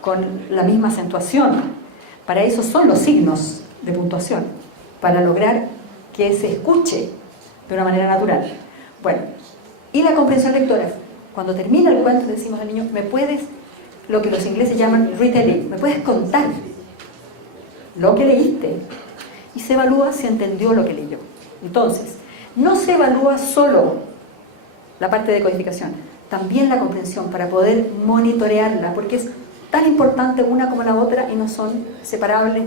con la misma acentuación. Para eso son los signos de puntuación, para lograr que se escuche de una manera natural. Bueno, y la comprensión lectora. Cuando termina el cuento decimos al niño, ¿me puedes, lo que los ingleses llaman retelling, me puedes contar lo que leíste? Y se evalúa si entendió lo que leyó. Entonces, no se evalúa solo la parte de codificación, también la comprensión, para poder monitorearla, porque es tan importante una como la otra y no son separables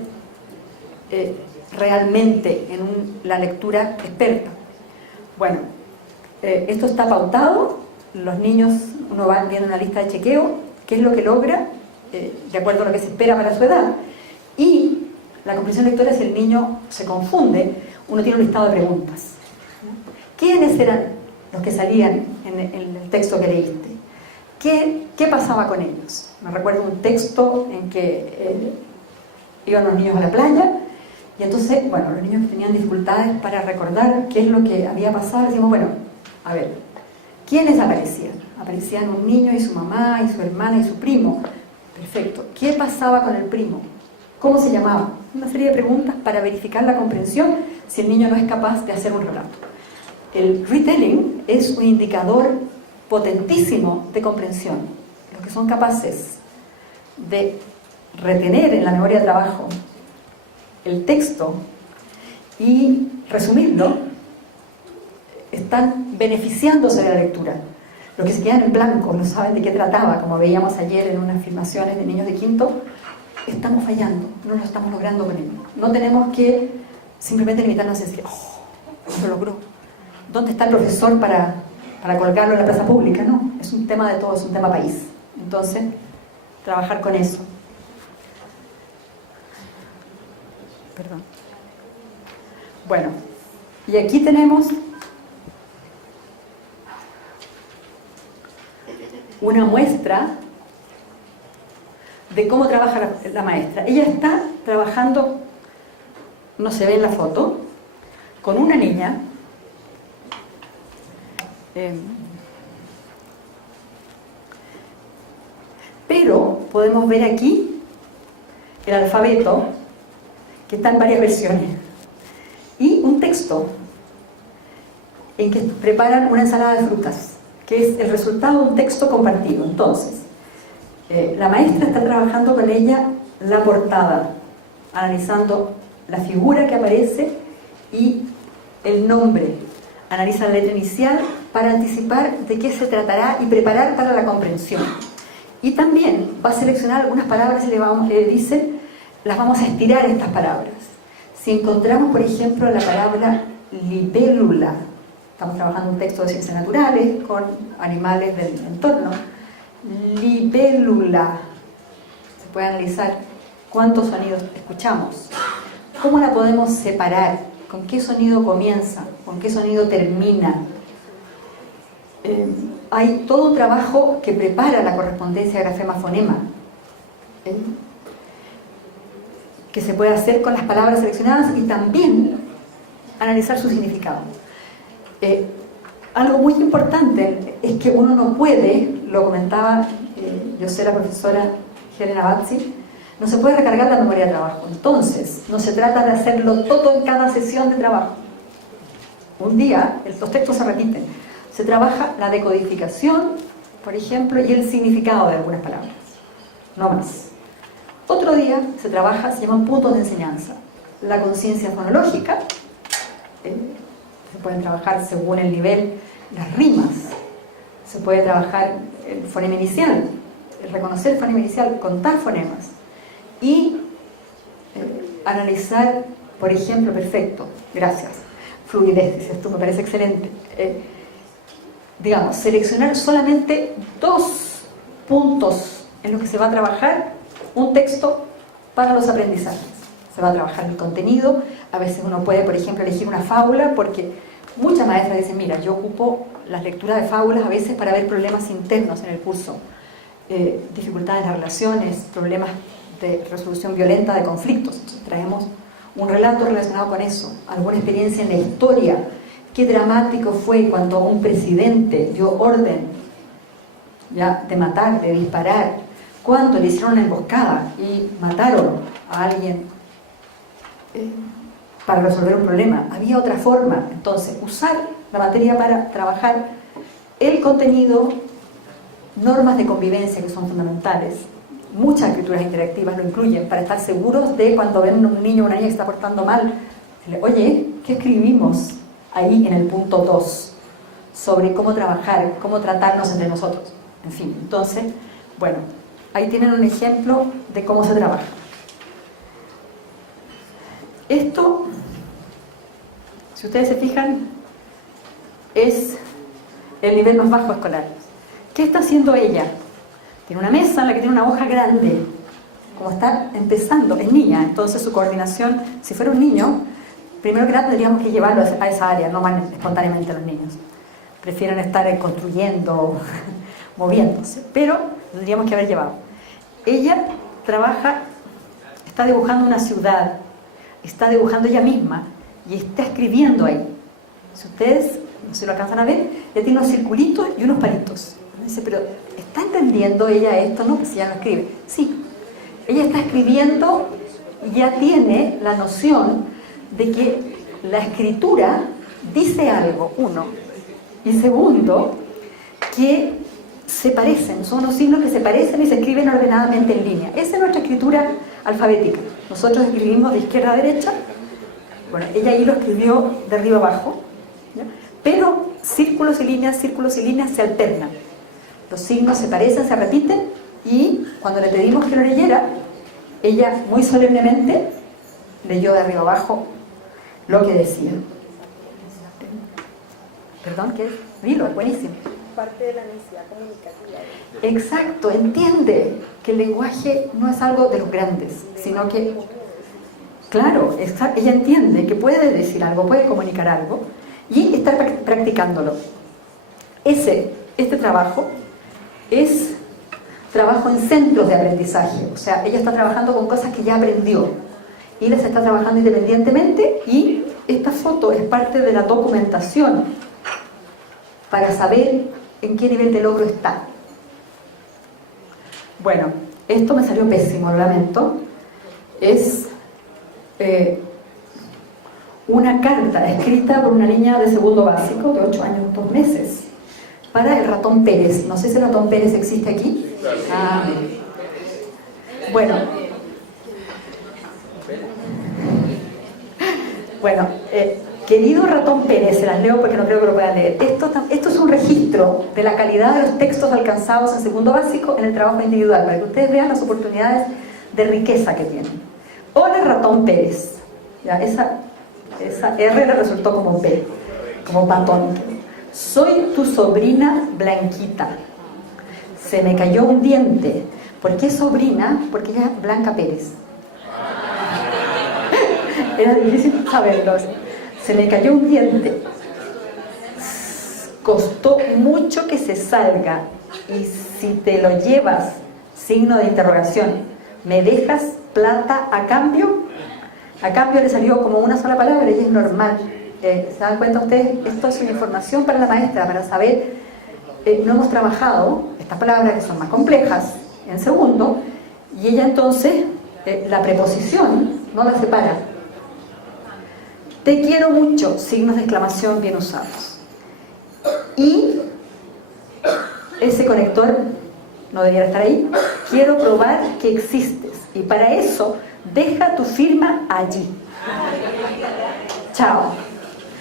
realmente en la lectura experta. Bueno, esto está pautado, los niños, uno va viendo una lista de chequeo, qué es lo que logra, de acuerdo a lo que se espera para su edad, y la comprensión lectora, si el niño se confunde, uno tiene un listado de preguntas. ¿Quiénes eran los que salían en el texto que leíste? ¿Qué pasaba con ellos? Me recuerdo un texto en que iban los niños a la playa y entonces, bueno, los niños que tenían dificultades para recordar qué es lo que había pasado, decimos, bueno, a ver, ¿quiénes aparecían? Aparecían un niño y su mamá y su hermana y su primo. Perfecto. ¿Qué pasaba con el primo? ¿Cómo se llamaba? Una serie de preguntas para verificar la comprensión si el niño no es capaz de hacer un relato. El retelling es un indicador potentísimo de comprensión. Los que son capaces de retener en la memoria de trabajo el texto y resumirlo, están beneficiándose de la lectura. Los que se quedan en blanco, no saben de qué trataba, como veíamos ayer en unas filmaciones de niños de quinto, estamos fallando, no lo estamos logrando con ellos. No tenemos que simplemente limitarnos a decir, oh, lo logró. ¿Dónde está el profesor para colgarlo en la plaza pública? No, es un tema de todos, es un tema país. Entonces, trabajar con eso. Perdón. Bueno, y aquí tenemos una muestra de cómo trabaja la maestra. Ella está trabajando, no se ve en la foto, con una niña pero podemos ver aquí el alfabeto, que está en varias versiones, y un texto en que preparan una ensalada de frutas, que es el resultado de un texto compartido. Entonces, la maestra está trabajando con ella la portada, analizando la figura que aparece y el nombre. Analiza la letra inicial para anticipar de qué se tratará y preparar para la comprensión. Y también va a seleccionar algunas palabras y le dice, las vamos a estirar estas palabras. Si encontramos, por ejemplo, la palabra libélula, estamos trabajando un texto de ciencias naturales con animales del entorno, libélula, se puede analizar cuántos sonidos escuchamos, cómo la podemos separar, con qué sonido comienza, con qué sonido termina. Hay todo un trabajo que prepara la correspondencia grafema-fonema, que se puede hacer con las palabras seleccionadas y también analizar su significado. Algo muy importante es que uno no puede, lo comentaba yo sé la profesora Helena Bazzi, no se puede recargar la memoria de trabajo. Entonces, no se trata de hacerlo todo en cada sesión de trabajo. Un día, los textos se repiten. Se trabaja la decodificación, por ejemplo, y el significado de algunas palabras. No más. Otro día se trabaja, se llaman puntos de enseñanza. La conciencia fonológica, se pueden trabajar según el nivel, las rimas. Se puede trabajar el fonema inicial, el reconocer el fonema inicial, contar fonemas. Y analizar, por ejemplo, perfecto, gracias, fluidez, dices tú, me parece excelente. Digamos, seleccionar solamente 2 puntos en los que se va a trabajar un texto para los aprendizajes. Se va a trabajar el contenido, a veces uno puede, por ejemplo, elegir una fábula, porque muchas maestras dicen, mira, yo ocupo las lecturas de fábulas a veces para ver problemas internos en el curso, dificultades en las relaciones, problemas de resolución violenta de conflictos. Entonces traemos un relato relacionado con eso, alguna experiencia en la historia. Qué dramático fue cuando un presidente dio orden ya de matar, de disparar, cuando le hicieron una emboscada y mataron a alguien para resolver un problema, había otra forma. Entonces, usar la materia para trabajar el contenido, normas de convivencia que son fundamentales. Muchas escrituras interactivas lo incluyen para estar seguros de cuando ven un niño o una niña que está portando mal, oye, ¿qué escribimos ahí en el punto 2? Sobre cómo trabajar, cómo tratarnos entre nosotros. En fin, entonces, bueno, ahí tienen un ejemplo de cómo se trabaja. Esto, si ustedes se fijan, es el nivel más bajo escolar. ¿Qué está haciendo ella? Tiene una mesa en la que tiene una hoja grande. Como está empezando, es niña, entonces su coordinación, si fuera un niño, primero que nada tendríamos que llevarlo a esa área, no van espontáneamente los niños. Prefieren estar construyendo, moviéndose, pero lo tendríamos que haber llevado. Ella trabaja, está dibujando una ciudad, está dibujando ella misma y está escribiendo ahí. Si ustedes, no sé si lo alcanzan a ver, ella tiene unos circulitos y unos palitos. Dice, pero ¿está entendiendo ella esto? No, pues si ya lo escribe. Sí, ella está escribiendo y ya tiene la noción de que la escritura dice algo, uno, y segundo, que se parecen, son unos signos que se parecen y se escriben ordenadamente en línea. Esa es nuestra escritura alfabética. Nosotros escribimos de izquierda a derecha. Bueno, ella ahí lo escribió de arriba abajo, ¿ya? Pero círculos y líneas se alternan. Los signos se parecen, se repiten, y cuando le pedimos que lo leyera, ella muy solemnemente leyó de arriba abajo lo que decía. Perdón, ¿qué es? Dilo, es buenísimo. Parte de la necesidad comunicativa. Exacto, entiende que el lenguaje no es algo de los grandes, sino que, claro, ella entiende que puede decir algo, puede comunicar algo, y está practicándolo. Este trabajo es trabajo en centros de aprendizaje, o sea, ella está trabajando con cosas que ya aprendió y las está trabajando independientemente, y esta foto es parte de la documentación para saber en qué nivel de logro está. Bueno, esto me salió pésimo, lo lamento. Es una carta escrita por una niña de segundo básico de 8 años, 2 meses, para el ratón Pérez. No sé si el ratón Pérez existe aquí. Ah, bueno. Bueno, querido ratón Pérez, se las leo porque no creo que lo puedan leer. Esto es un registro de la calidad de los textos alcanzados en segundo básico en el trabajo individual, para que ustedes vean las oportunidades de riqueza que tienen. Hola ratón Pérez. Ya, esa R le resultó como P, como patón. Soy tu sobrina Blanquita. Se me cayó un diente. ¿Por qué sobrina? Porque ella es Blanca Pérez. Era difícil saberlo. Se me cayó un diente. Costó mucho que se salga. Y si te lo llevas, signo de interrogación, ¿me dejas plata a cambio? A cambio le salió como una sola palabra y es normal. ¿Se dan cuenta ustedes? Esto es una información para la maestra, para saber. No hemos trabajado estas palabras que son más complejas en segundo, y ella entonces la preposición no la separa. Te quiero mucho, signos de exclamación bien usados. Y ese conector no debería estar ahí. Quiero probar que existes, y para eso deja tu firma allí. Chao.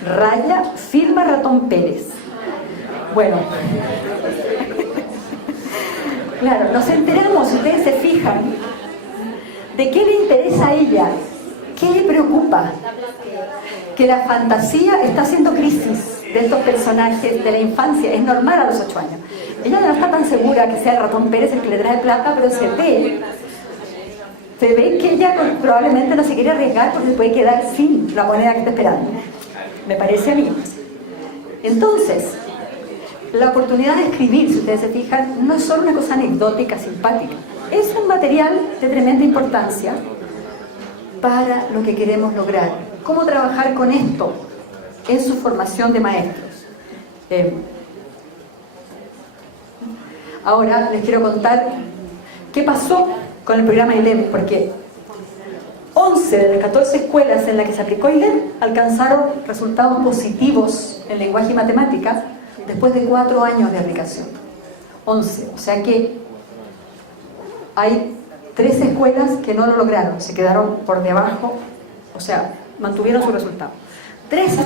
Raya, firma ratón Pérez. Bueno, claro, nos enteramos, si ustedes se fijan, de qué le interesa a ella, qué le preocupa. Que la fantasía está haciendo crisis de estos personajes de la infancia. Es normal a los 8 años. Ella no está tan segura que sea el ratón Pérez el que le trae plata, pero se ve que ella probablemente no se quiere arriesgar porque se puede quedar sin la moneda que está esperando. Me parece a mí. Entonces, la oportunidad de escribir, si ustedes se fijan, no es solo una cosa anecdótica, simpática. Es un material de tremenda importancia para lo que queremos lograr. ¿Cómo trabajar con esto en su formación de maestros? Ahora les quiero contar ¿Qué pasó con el programa ILEM? Porque 11 de las 14 escuelas en las que se aplicó ILEM alcanzaron resultados positivos en lenguaje y matemáticas después de 4 años de aplicación. 11, o sea que hay 13 escuelas que no lo lograron, se quedaron por debajo, o sea, mantuvieron su resultado. 3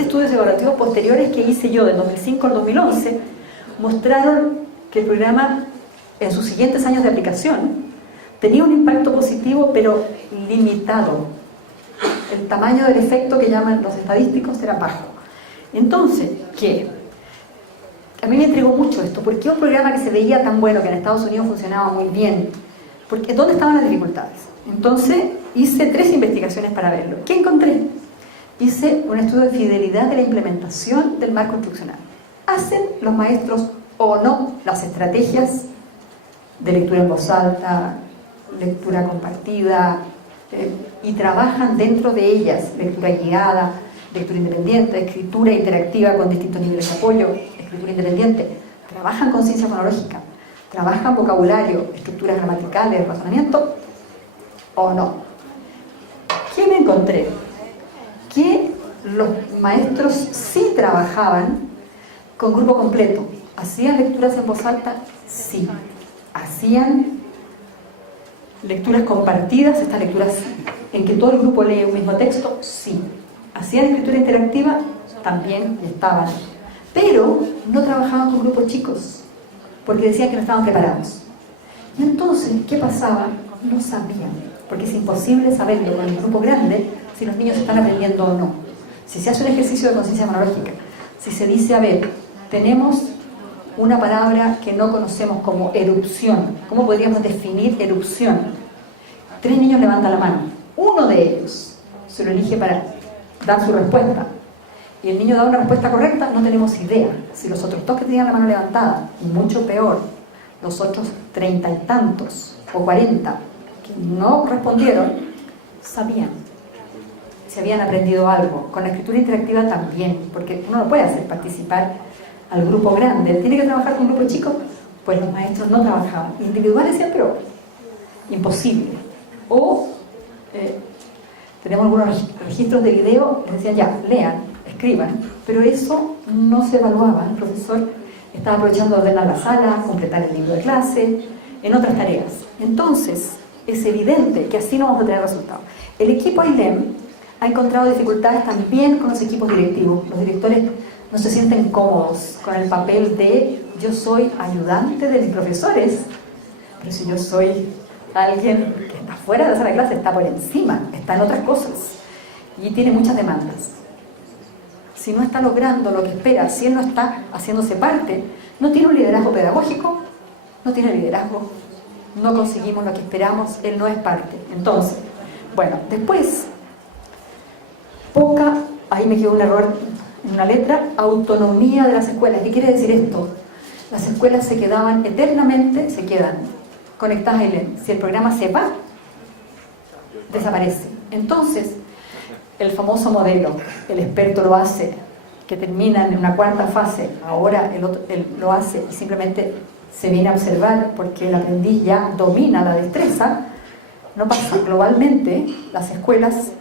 estudios evaluativos posteriores que hice yo de 2005 al 2011 mostraron que el programa en sus siguientes años de aplicación tenía un impacto positivo pero limitado. El tamaño del efecto que llaman los estadísticos era bajo. Entonces, ¿qué? A mí me intrigó mucho esto. ¿Por qué un programa que se veía tan bueno, que en Estados Unidos funcionaba muy bien? Porque, ¿dónde estaban las dificultades? Entonces hice 3 investigaciones para verlo. ¿Qué encontré? Hice un estudio de fidelidad de la implementación del marco instruccional. ¿Hacen los maestros o no las estrategias de lectura en voz alta, lectura compartida, y trabajan dentro de ellas lectura guiada, lectura independiente, escritura interactiva con distintos niveles de apoyo, escritura independiente? ¿Trabajan con ciencia fonológica? ¿Trabajan vocabulario, estructuras gramaticales, razonamiento? ¿O no? ¿Qué me encontré? Que los maestros sí trabajaban con grupo completo. ¿Hacían lecturas en voz alta? Sí. ¿Hacían lecturas compartidas, estas lecturas en que todo el grupo lee un mismo texto? Sí. ¿Hacían escritura interactiva? También estaban. Pero no trabajaban con grupos chicos, porque decían que no estaban preparados. Y entonces, ¿qué pasaba? No sabían, porque es imposible saberlo con el grupo grande si los niños están aprendiendo o no. Si se hace un ejercicio de conciencia fonológica, si se dice, a ver, tenemos una palabra que no conocemos como erupción, ¿cómo podríamos definir erupción? 3 niños levantan la mano, uno de ellos se lo elige para dar su respuesta, y el niño da una respuesta correcta, no tenemos idea si los otros 2 que tenían la mano levantada, y mucho peor, los otros 30 y tantos o 40 que no respondieron, sabían si habían aprendido algo. Con la escritura interactiva también, porque uno no puede hacer participar al grupo grande, tiene que trabajar con un grupo chico. Pues los maestros no trabajaban, individuales siempre, imposible. O tenemos algunos registros de video, les decían ya, lean, escriban, pero eso no se evaluaba. El profesor estaba aprovechando de ordenar la sala, completar el libro de clase, en otras tareas. Entonces, es evidente que así no vamos a tener resultados. El equipo ILEM ha encontrado dificultades también con los equipos directivos. Los directores no se sienten cómodos con el papel de yo soy ayudante de mis profesores, pero si yo soy alguien que está fuera de la sala de clase, está por encima, está en otras cosas y tiene muchas demandas. Si no está logrando lo que espera, si él no está haciéndose parte, no tiene un liderazgo pedagógico, no tiene liderazgo, no conseguimos lo que esperamos, él no es parte. Entonces, bueno, después, ahí me quedó un error en una letra, autonomía de las escuelas. ¿Qué quiere decir esto? Las escuelas se quedaban eternamente, se quedan conectadas a ILEM. Si el programa se va, desaparece. Entonces, el famoso modelo, el experto lo hace, que termina en una 4ª fase, ahora él lo hace y simplemente se viene a observar porque el aprendiz ya domina la destreza, no pasa. Globalmente, las escuelas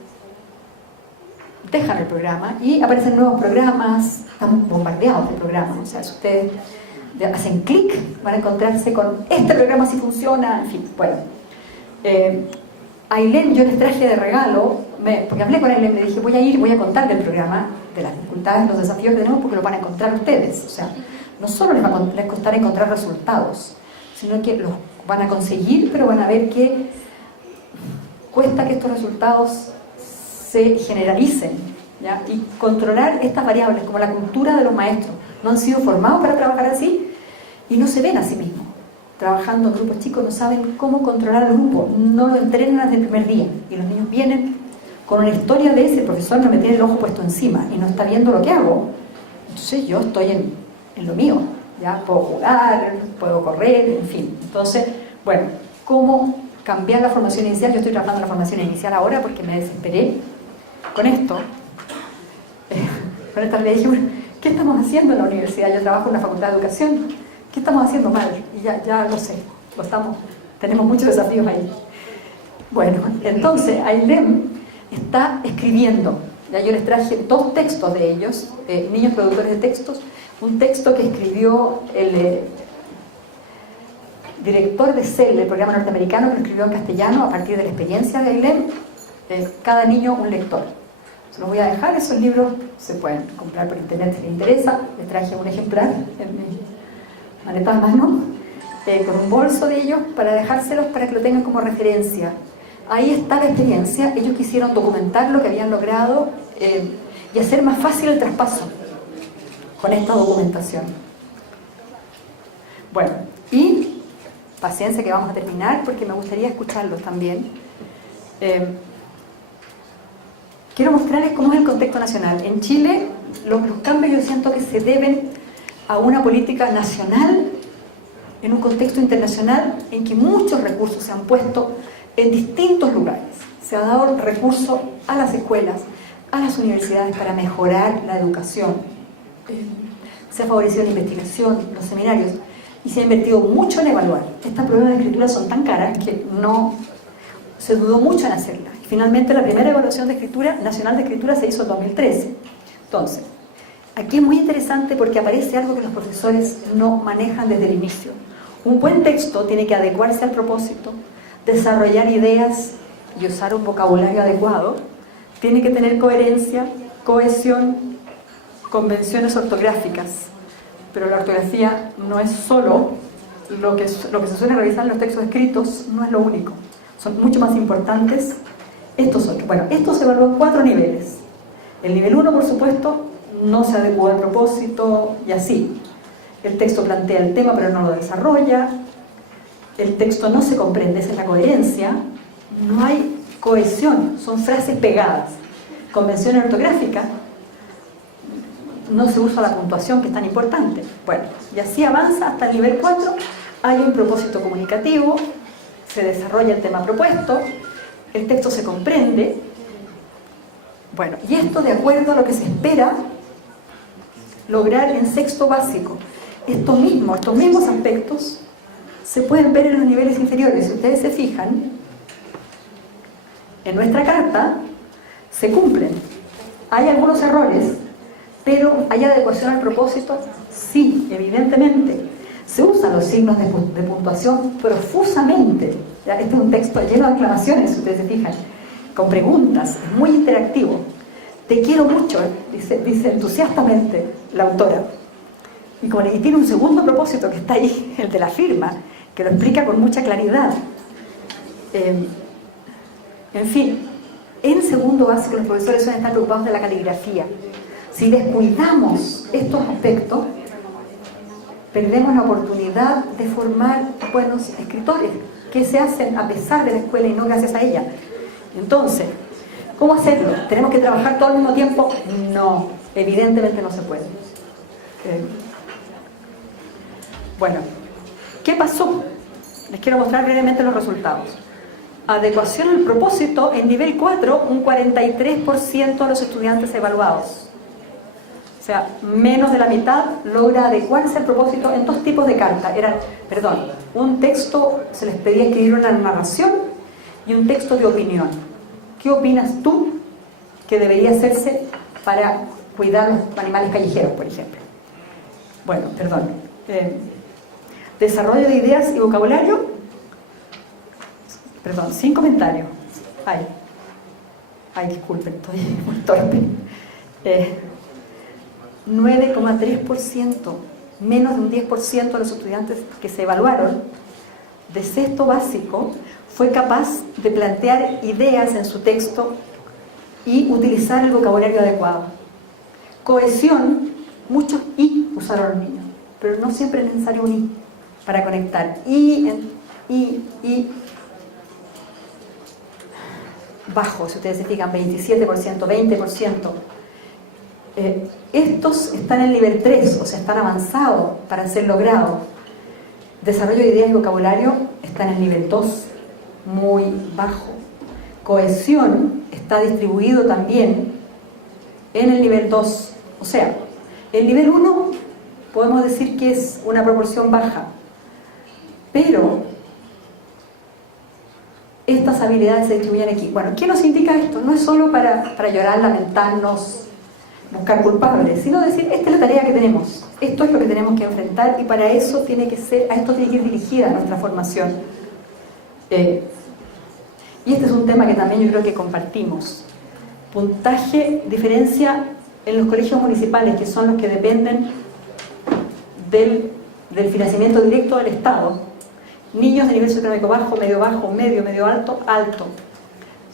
dejan el programa y aparecen nuevos programas, están bombardeados de programas. O sea, si ustedes hacen clic, van a encontrarse con este programa si funciona, en fin, bueno. A ILEM yo les traje de regalo, porque hablé con ILEM, le dije voy a contar del programa, de las dificultades, los desafíos que tenemos, porque lo van a encontrar ustedes. O sea, no solo les va a costar encontrar resultados, sino que los van a conseguir, pero van a ver que cuesta que estos resultados se generalicen, ¿ya? Y controlar estas variables, como la cultura de los maestros, no han sido formados para trabajar así y no se ven a sí mismos. Trabajando en grupos chicos no saben cómo controlar al grupo, no lo entrenan desde el primer día y los niños vienen con una historia de ese profesor no me tiene el ojo puesto encima y no está viendo lo que hago. Entonces yo estoy en lo mío, ya puedo jugar, puedo correr, en fin. Entonces, bueno, ¿cómo cambiar la formación inicial? Yo estoy trabajando en la formación inicial ahora porque me desesperé con esto. Con esta le dije, bueno, ¿qué estamos haciendo en la universidad? Yo trabajo en la Facultad de Educación ¿qué estamos haciendo mal? Y ya lo sé, tenemos muchos desafíos ahí. Bueno, entonces Ailem está escribiendo. Ya yo les traje 2 textos de ellos, niños productores de textos. Un texto que escribió el director de CEL, el programa norteamericano, que lo escribió en castellano a partir de la experiencia de Ailem. Cada niño un lector. Se los voy a dejar, esos libros se pueden comprar por internet si les interesa. Les traje un ejemplar en mi maleta de mano, con un bolso de ellos para dejárselos para que lo tengan como referencia. Ahí está la experiencia. Ellos quisieron documentar lo que habían logrado y hacer más fácil el traspaso con esta documentación. Bueno, y paciencia que vamos a terminar porque me gustaría escucharlos también. Quiero mostrarles cómo es el contexto nacional. En Chile, los cambios yo siento que se deben a una política nacional en un contexto internacional en que muchos recursos se han puesto en distintos lugares. Se ha dado recursos a las escuelas, a las universidades para mejorar la educación. Se ha favorecido la investigación, los seminarios, y se ha invertido mucho en evaluar. Estas pruebas de escritura son tan caras que no se dudó mucho en hacerlas. Finalmente, la primera evaluación de escritura, nacional de escritura, se hizo en 2013. Entonces, aquí es muy interesante porque aparece algo que los profesores no manejan desde el inicio. Un buen texto tiene que adecuarse al propósito, desarrollar ideas y usar un vocabulario adecuado, tiene que tener coherencia, cohesión, convenciones ortográficas. Pero la ortografía no es solo lo que se suele revisar en los textos escritos, no es lo único. Son mucho más importantes estos otros. Bueno, esto se evalúa en 4 niveles. El nivel 1, por supuesto, no se adecuó al propósito y así. El texto plantea el tema pero no lo desarrolla. El texto no se comprende, esa es la coherencia. No hay cohesión, son frases pegadas. Convención ortográfica, no se usa la puntuación que es tan importante. Bueno, y así avanza hasta el nivel 4. Hay un propósito comunicativo, se desarrolla el tema propuesto, el texto se comprende. Bueno, y esto de acuerdo a lo que se espera lograr en sexto básico. Estos mismos aspectos se pueden ver en los niveles inferiores. Si ustedes se fijan, en nuestra carta se cumplen. Hay algunos errores, pero ¿hay adecuación al propósito? Sí, evidentemente. Se usan los signos de puntuación profusamente. ¿Ya? Este es un texto lleno de aclamaciones, si ustedes se fijan, con preguntas, es muy interactivo. Te quiero mucho, dice entusiastamente la autora. Y tiene un segundo propósito que está ahí, el de la firma, que lo explica con mucha claridad. En fin, en segundo básico los profesores suelen estar preocupados de la caligrafía. Si descuidamos estos aspectos, perdemos la oportunidad de formar buenos escritores que se hacen a pesar de la escuela y no gracias a ella. Entonces, ¿cómo hacerlo? ¿Tenemos que trabajar todo al mismo tiempo? No, evidentemente no se puede. Bueno, ¿qué pasó? Les quiero mostrar brevemente los resultados. Adecuación al propósito, en nivel 4, un 43% de los estudiantes evaluados. O sea, menos de la mitad logra adecuarse al propósito en 2 tipos de cartas. Un texto, se les pedía escribir una narración y un texto de opinión. ¿Qué opinas tú que debería hacerse para cuidar los animales callejeros, por ejemplo? Bueno, desarrollo de ideas y vocabulario. Sin comentarios. Disculpen, estoy muy torpe. 9,3%, menos de un 10% de los estudiantes que se evaluaron de sexto básico fue capaz de plantear ideas en su texto y utilizar el vocabulario adecuado. Cohesión, muchos I usaron los niños, pero no siempre es necesario un I para conectar. Bajo, si ustedes se fijan, 27%, 20%. Estos están en el nivel 3, o sea, están avanzados para ser logrados. Desarrollo de ideas y vocabulario está en el nivel 2, muy bajo. Cohesión está distribuido también en el nivel 2. O sea, el nivel 1 podemos decir que es una proporción baja, pero estas habilidades se distribuyen aquí. Bueno, ¿qué nos indica esto? No es solo para llorar, lamentarnos, buscar culpables, sino decir, esta es la tarea que tenemos, esto es lo que tenemos que enfrentar, y para eso tiene que ser, a esto tiene que ir dirigida nuestra formación. Y este es un tema que también yo creo que compartimos. Puntaje, diferencia en los colegios municipales, que son los que dependen del financiamiento directo del Estado. Niños de nivel socioeconómico bajo, medio alto, alto.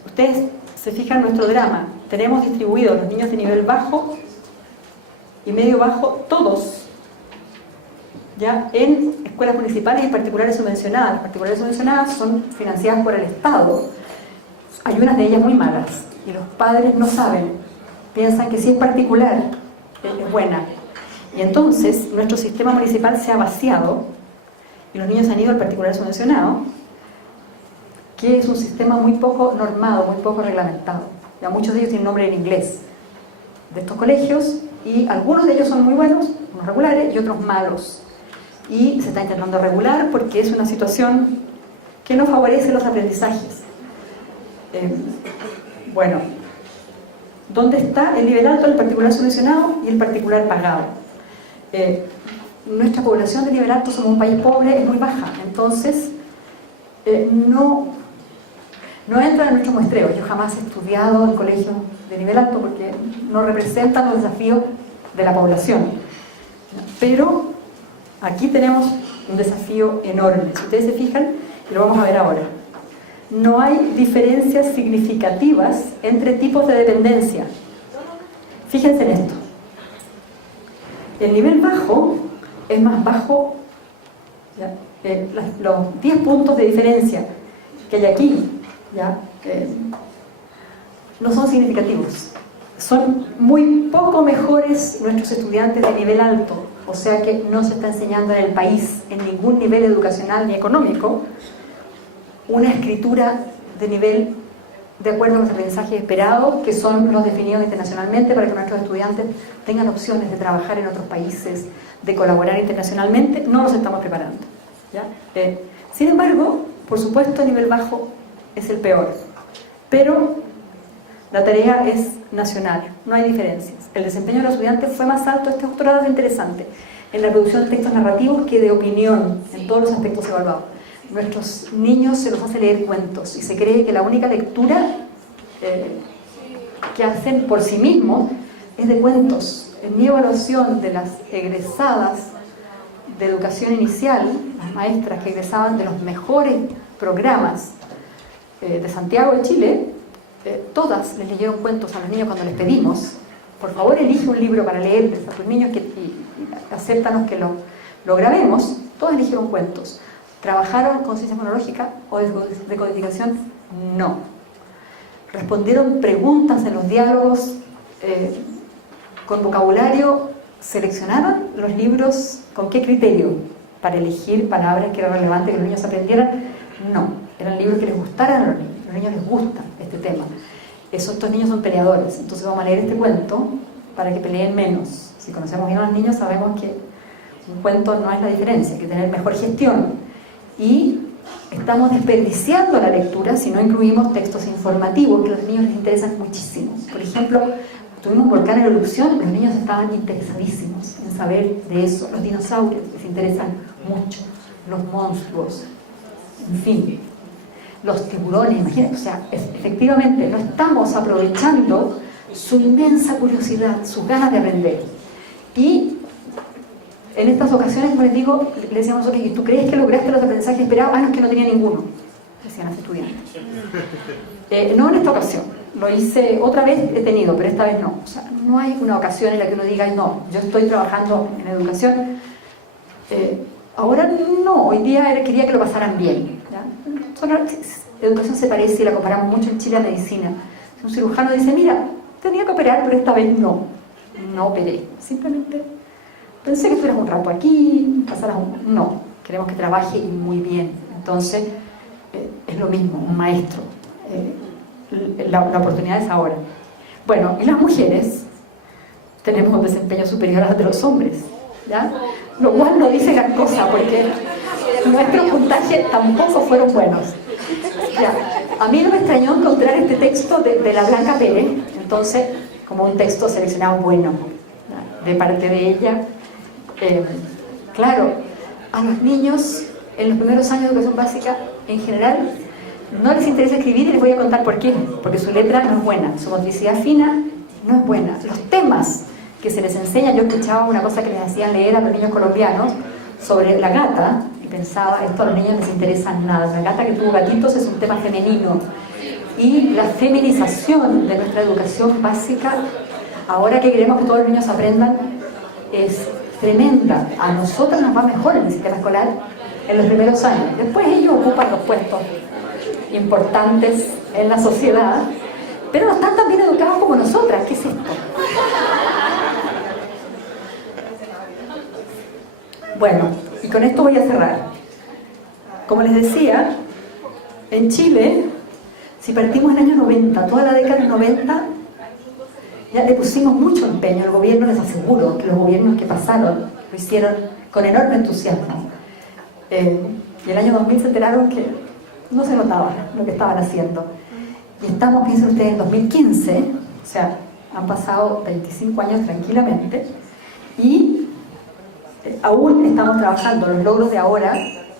Ustedes se fijan en nuestro drama. Tenemos distribuidos los niños de nivel bajo y medio bajo, todos, ya en escuelas municipales y particulares subvencionadas. Las particulares subvencionadas son financiadas por el Estado. Hay unas de ellas muy malas y los padres no saben, piensan que si es particular es buena. Y entonces nuestro sistema municipal se ha vaciado y los niños han ido al particular subvencionado, que es un sistema muy poco normado, muy poco reglamentado. Ya muchos de ellos tienen nombre en inglés de estos colegios, y algunos de ellos son muy buenos, unos regulares y otros malos. Y se está intentando regular porque es una situación que no favorece los aprendizajes. Bueno, ¿dónde está el nivel alto del particular subvencionado y el particular pagado? Nuestra población de nivel alto, somos un país pobre, es muy baja, entonces no entra en nuestro muestreo. Yo jamás he estudiado en colegios de nivel alto porque no representan los desafíos de la población, pero aquí tenemos un desafío enorme. Si ustedes se fijan, y lo vamos a ver ahora, no hay diferencias significativas entre tipos de dependencia. Fíjense en esto. El nivel bajo es más bajo, ¿ya? Los 10 puntos de diferencia que hay aquí, ¿ya? No son significativos. Son muy poco mejores nuestros estudiantes de nivel alto, o sea que no se está enseñando en el país, en ningún nivel educacional ni económico, una escritura de nivel de acuerdo a los aprendizajes esperados, que son los definidos internacionalmente para que nuestros estudiantes tengan opciones de trabajar en otros países, de colaborar internacionalmente. No nos estamos preparando, ¿ya? Sin embargo, por supuesto, el nivel bajo es el peor, pero la tarea es nacional, no hay diferencias. El desempeño de los estudiantes fue más alto, este otro lado es interesante, en la producción de textos narrativos que de opinión, en todos los aspectos evaluados. Nuestros niños se los hace leer cuentos y se cree que la única lectura que hacen por sí mismos es de cuentos. En mi evaluación de las egresadas de educación inicial, las maestras que egresaban de los mejores programas de Santiago de Chile, todas les leyeron cuentos a los niños cuando les pedimos, por favor elige un libro para leerles a tus niños y acéptanos que lo grabemos. Todas eligieron cuentos. ¿Trabajaron con ciencia fonológica o de codificación? No. Respondieron preguntas en los diálogos con vocabulario. ¿Seleccionaron los libros con qué criterio? ¿Para elegir palabras que eran relevantes que los niños aprendieran? No. Eran libros que les gustaran a los niños. A los niños les gusta este tema. Estos niños son peleadores, entonces vamos a leer este cuento para que peleen menos. Si conocemos bien a los niños sabemos que un cuento no es la diferencia, hay que tener mejor gestión. Y estamos desperdiciando la lectura si no incluimos textos informativos que a los niños les interesan muchísimo. Por ejemplo, tuvimos un volcán en erupción, los niños estaban interesadísimos en saber de eso. Los dinosaurios les interesan mucho, los monstruos, en fin, los tiburones, imagínense. O sea, efectivamente no estamos aprovechando su inmensa curiosidad, sus ganas de aprender. Y en estas ocasiones, como les digo, le decíamos nosotros, ¿y tú crees que lograste los aprendizajes esperados? Ah, no, es que no tenía ninguno, decían los estudiantes. No en esta ocasión, lo hice otra vez, he tenido, pero esta vez no. O sea, no hay una ocasión en la que uno diga, no, yo estoy trabajando en educación. Ahora no, hoy día quería que lo pasaran bien, ¿ya? La educación se parece, y la comparamos mucho en Chile a medicina. Si un cirujano dice, mira, tenía que operar, pero esta vez no operé, simplemente pensé que estuvieras un rato aquí, pasaras no, queremos que trabaje y muy bien. Entonces es lo mismo, un maestro, la oportunidad es ahora. Bueno, y las mujeres tenemos un desempeño superior al de los hombres, ¿ya? Lo cual no dice gran cosa, porque nuestros puntajes tampoco fueron buenos. Ya. A mí no me extrañó encontrar este texto de la Blanca Pérez, entonces, como un texto seleccionado bueno, ¿ya? De parte de ella. Claro, a los niños en los primeros años de educación básica, en general, no les interesa escribir, y les voy a contar por qué. Porque su letra no es buena, su motricidad fina no es buena. Los temas que se les enseña, yo escuchaba una cosa que les hacían leer a los niños colombianos sobre la gata, y pensaba, esto a los niños no les interesa nada. La gata que tuvo gatitos es un tema femenino. Y la feminización de nuestra educación básica, ahora que queremos que todos los niños aprendan, es tremenda. A nosotros nos va mejor en el sistema escolar en los primeros años. Después ellos ocupan los puestos importantes en la sociedad, pero no están tan bien educados como nosotras. ¿Qué es esto? Bueno, y con esto voy a cerrar. Como les decía, en Chile, si partimos en el año 90, toda la década del 90, ya le pusimos mucho empeño. El gobierno, les aseguro que los gobiernos que pasaron lo hicieron con enorme entusiasmo. Y el año 2000 se enteraron que no se notaba lo que estaban haciendo. Y estamos, piensen ustedes, en 2015, o sea, han pasado 25 años tranquilamente, y aún estamos trabajando. Los logros de ahora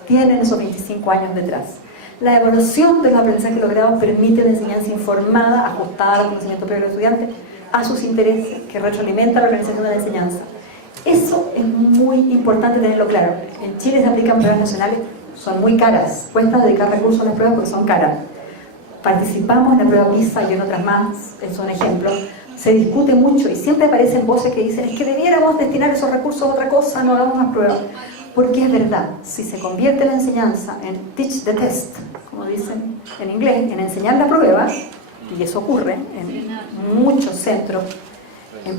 tienen esos 25 años detrás. La evaluación de los aprendizajes logrados permite una enseñanza informada, ajustada al conocimiento previo del estudiante, a sus intereses, que retroalimenta la organización de la enseñanza. Eso es muy importante tenerlo claro. En Chile se aplican pruebas nacionales, son muy caras, cuesta dedicar recursos a las pruebas porque son caras. Participamos en la prueba PISA y en otras más, es un ejemplo. Se discute mucho y siempre aparecen voces que dicen, es que debiéramos destinar esos recursos a otra cosa, no hagamos más pruebas. Porque es verdad, si se convierte la enseñanza en teach the test, como dicen en inglés, en enseñar la prueba, y eso ocurre en muchos centros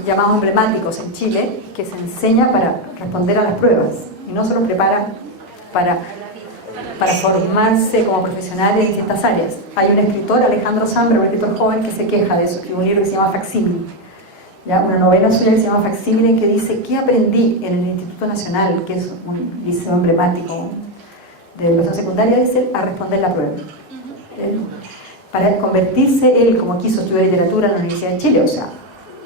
llamados emblemáticos en Chile, que se enseña para responder a las pruebas y no se los prepara para formarse como profesionales en distintas áreas. Hay un escritor, Alejandro Zambra, un escritor joven, que se queja de eso, escribió un libro que se llama Facsímil, ¿ya? Una novela suya que se llama Facsímil, que dice, ¿qué aprendí en el Instituto Nacional, que es un liceo emblemático de educación secundaria? Dice, a responder la prueba. Para convertirse él, como quiso estudiar literatura en la Universidad de Chile, o sea,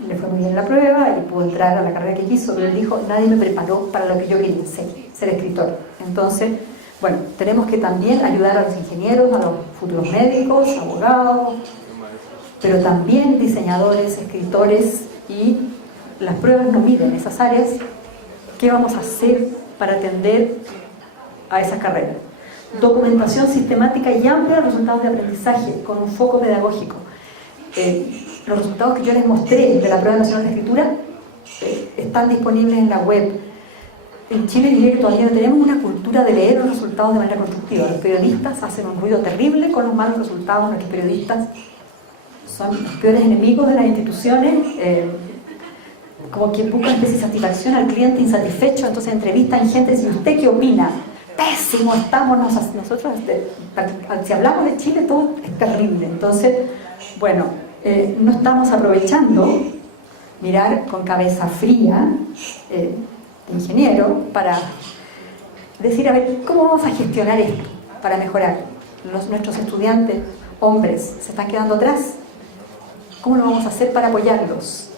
le fue muy bien la prueba y pudo entrar a la carrera que quiso, pero él dijo, nadie me preparó para lo que yo quería ser escritor. Entonces, bueno, tenemos que también ayudar a los ingenieros, a los futuros médicos, abogados, pero también diseñadores, escritores, y las pruebas no miden esas áreas. ¿Qué vamos a hacer para atender a esas carreras? Documentación sistemática y amplia de los resultados de aprendizaje con un foco pedagógico. Los resultados que yo les mostré de la Prueba Nacional de Escritura están disponibles en la web. En Chile diría que todavía no tenemos una cultura de leer los resultados de manera constructiva. Los periodistas hacen un ruido terrible con los malos resultados. Nuestros periodistas son los peores enemigos de las instituciones, como que buscan especie de satisfacción al cliente insatisfecho. Entonces entrevistan gente y dicen, ¿usted qué opina? Pésimo estamos nosotros. Si hablamos de Chile todo es terrible. Entonces, bueno, no estamos aprovechando mirar con cabeza fría de ingeniero para decir, a ver, ¿cómo vamos a gestionar esto para mejorar? Nuestros estudiantes, hombres, se están quedando atrás. ¿Cómo lo vamos a hacer para apoyarlos?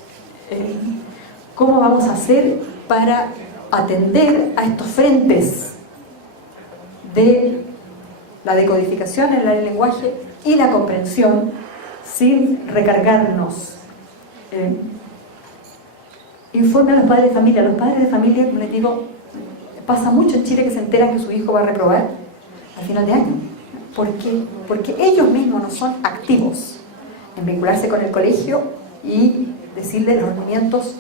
¿Cómo vamos a hacer para atender a estos frentes de la decodificación en el lenguaje y la comprensión sin recargarnos? Informe a los padres de familia. Los padres de familia, como les digo, pasa mucho en Chile que se enteran que su hijo va a reprobar al final de año. ¿Por qué? Porque ellos mismos no son activos en vincularse con el colegio y decirle los rendimientos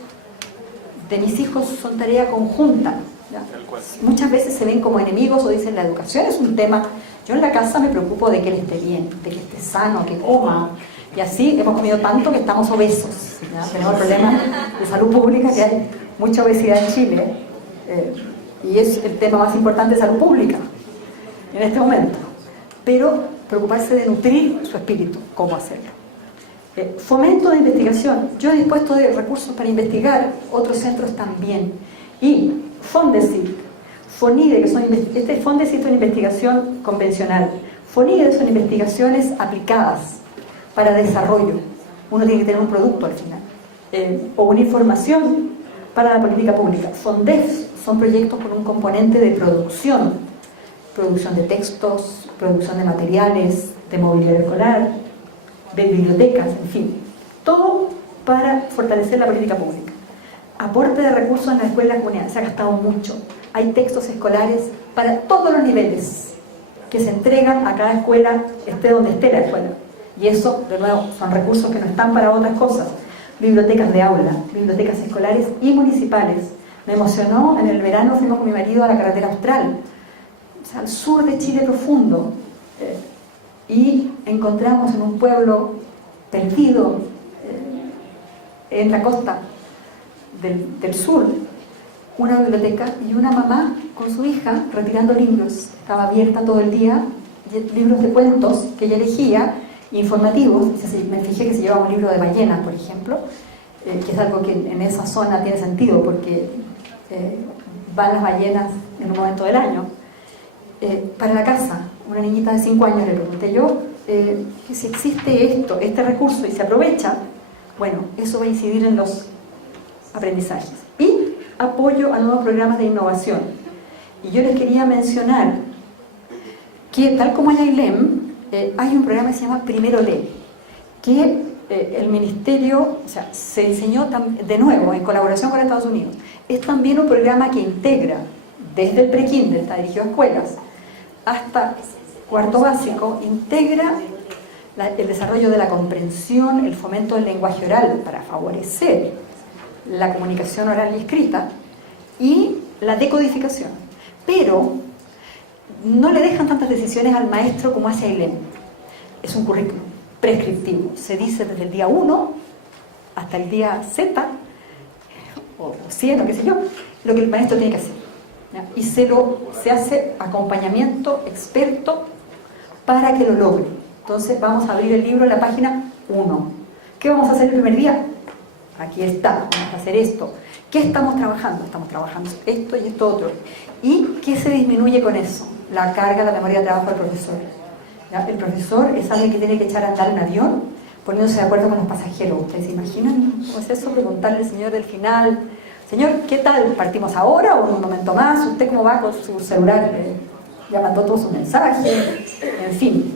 de mis hijos son tarea conjunta, ¿ya? Muchas veces se ven como enemigos o dicen la educación es un tema. Yo en la casa me preocupo de que él esté bien, de que esté sano, que coma. Y así hemos comido tanto que estamos obesos, ¿ya? Tenemos problemas de salud pública, que hay mucha obesidad en Chile, y es el tema más importante de salud pública en este momento. Pero preocuparse de nutrir su espíritu, ¿cómo hacerlo? Fomento de investigación. Yo he dispuesto de recursos para investigar, otros centros también. Y Fondesit, FONIDE, que son, este Fondesit es una investigación convencional. FONIDE son investigaciones aplicadas para desarrollo. Uno tiene que tener un producto al final. O una información para la política pública. FONDES son proyectos con un componente de producción. Producción de textos, producción de materiales, de mobiliario escolar, de bibliotecas, en fin. Todo para fortalecer la política pública. Aporte de recursos en la escuela y la comunidad. Se ha gastado mucho. Hay textos escolares para todos los niveles que se entregan a cada escuela, esté donde esté la escuela. Y eso, de nuevo, son recursos que no están para otras cosas. Bibliotecas de aula, bibliotecas escolares y municipales. Me emocionó, en el verano fuimos con mi marido a la carretera austral, o sea, al sur de Chile profundo, y encontramos en un pueblo perdido en la costa del sur una biblioteca y una mamá con su hija retirando libros. Estaba abierta todo el día, libros de cuentos que ella elegía, informativos. Me fijé que se llevaba un libro de ballenas, por ejemplo, que es algo que en esa zona tiene sentido porque van las ballenas en un momento del año. Para la casa, una niñita de 5 años le pregunté yo que si existe este recurso y se aprovecha, bueno, eso va a incidir en los aprendizajes. Y apoyo a nuevos programas de innovación. Y yo les quería mencionar que, tal como en AILEM, hay un programa que se llama Primero Lee, que el Ministerio, o sea, se diseñó de nuevo en colaboración con Estados Unidos. Es también un programa que integra desde el pre-kinder, está dirigido a escuelas, hasta cuarto básico, integra el desarrollo de la comprensión, el fomento del lenguaje oral para favorecer la comunicación oral y escrita y la decodificación. Pero no le dejan tantas decisiones al maestro como hace AILEM. Es un currículum prescriptivo. Se dice desde el día 1 hasta el día Z, o 100, o qué sé yo, lo que el maestro tiene que hacer. ¿Ya? Y se hace acompañamiento experto para que lo logre. Entonces vamos a abrir el libro en la página 1. ¿Qué vamos a hacer el primer día? Aquí está, vamos a hacer esto. ¿Qué estamos trabajando? Estamos trabajando esto y esto otro. ¿Y qué se disminuye con eso? La carga, la memoria de trabajo del profesor. ¿Ya? El profesor es alguien que tiene que echar a andar un avión poniéndose de acuerdo con los pasajeros. ¿Ustedes se imaginan? ¿Cómo es eso? Preguntarle al señor del final, señor, ¿qué tal? ¿Partimos ahora o en un momento más? ¿Usted cómo va con su celular? Ya mandó todos sus mensajes. En fin,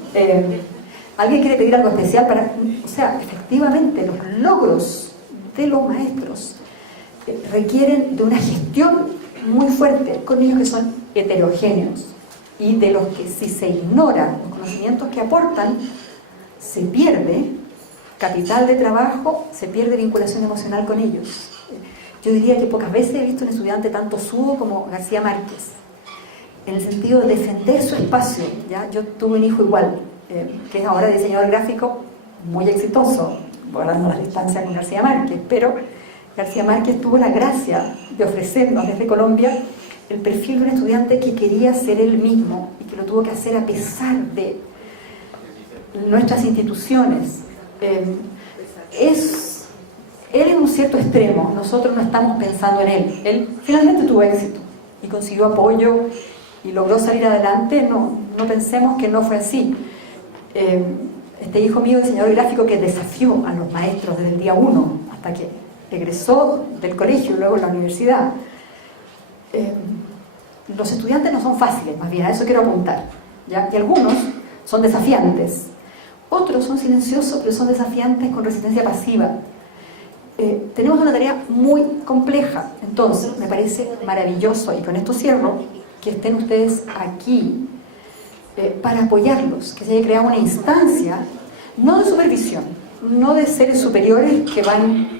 ¿alguien quiere pedir algo especial para...? O sea, efectivamente, los logros de los maestros requieren de una gestión muy fuerte con niños que son heterogéneos y de los que, si se ignoran los conocimientos que aportan, se pierde capital de trabajo, se pierde vinculación emocional con ellos. Yo diría que pocas veces he visto un estudiante tan tosudo como García Márquez, en el sentido de defender su espacio. ¿Ya? Yo tuve un hijo igual, que es ahora diseñador gráfico muy exitoso, guardando las distancias con García Márquez, pero García Márquez tuvo la gracia de ofrecernos desde Colombia el perfil de un estudiante que quería ser él mismo y que lo tuvo que hacer a pesar de nuestras instituciones. Él en un cierto extremo, nosotros no estamos pensando en él. Él finalmente tuvo éxito y consiguió apoyo y logró salir adelante. No pensemos que no fue así. Este hijo mío, diseñador gráfico, que desafió a los maestros desde el día 1 hasta que egresó del colegio y luego en la universidad. Los estudiantes no son fáciles, más bien, a eso quiero apuntar, ¿ya? Y algunos son desafiantes, otros son silenciosos, pero son desafiantes con resistencia pasiva. Tenemos una tarea muy compleja. Entonces, me parece maravilloso, y con esto cierro, que estén ustedes aquí para apoyarlos, que se haya creado una instancia, no de supervisión, no de seres superiores que van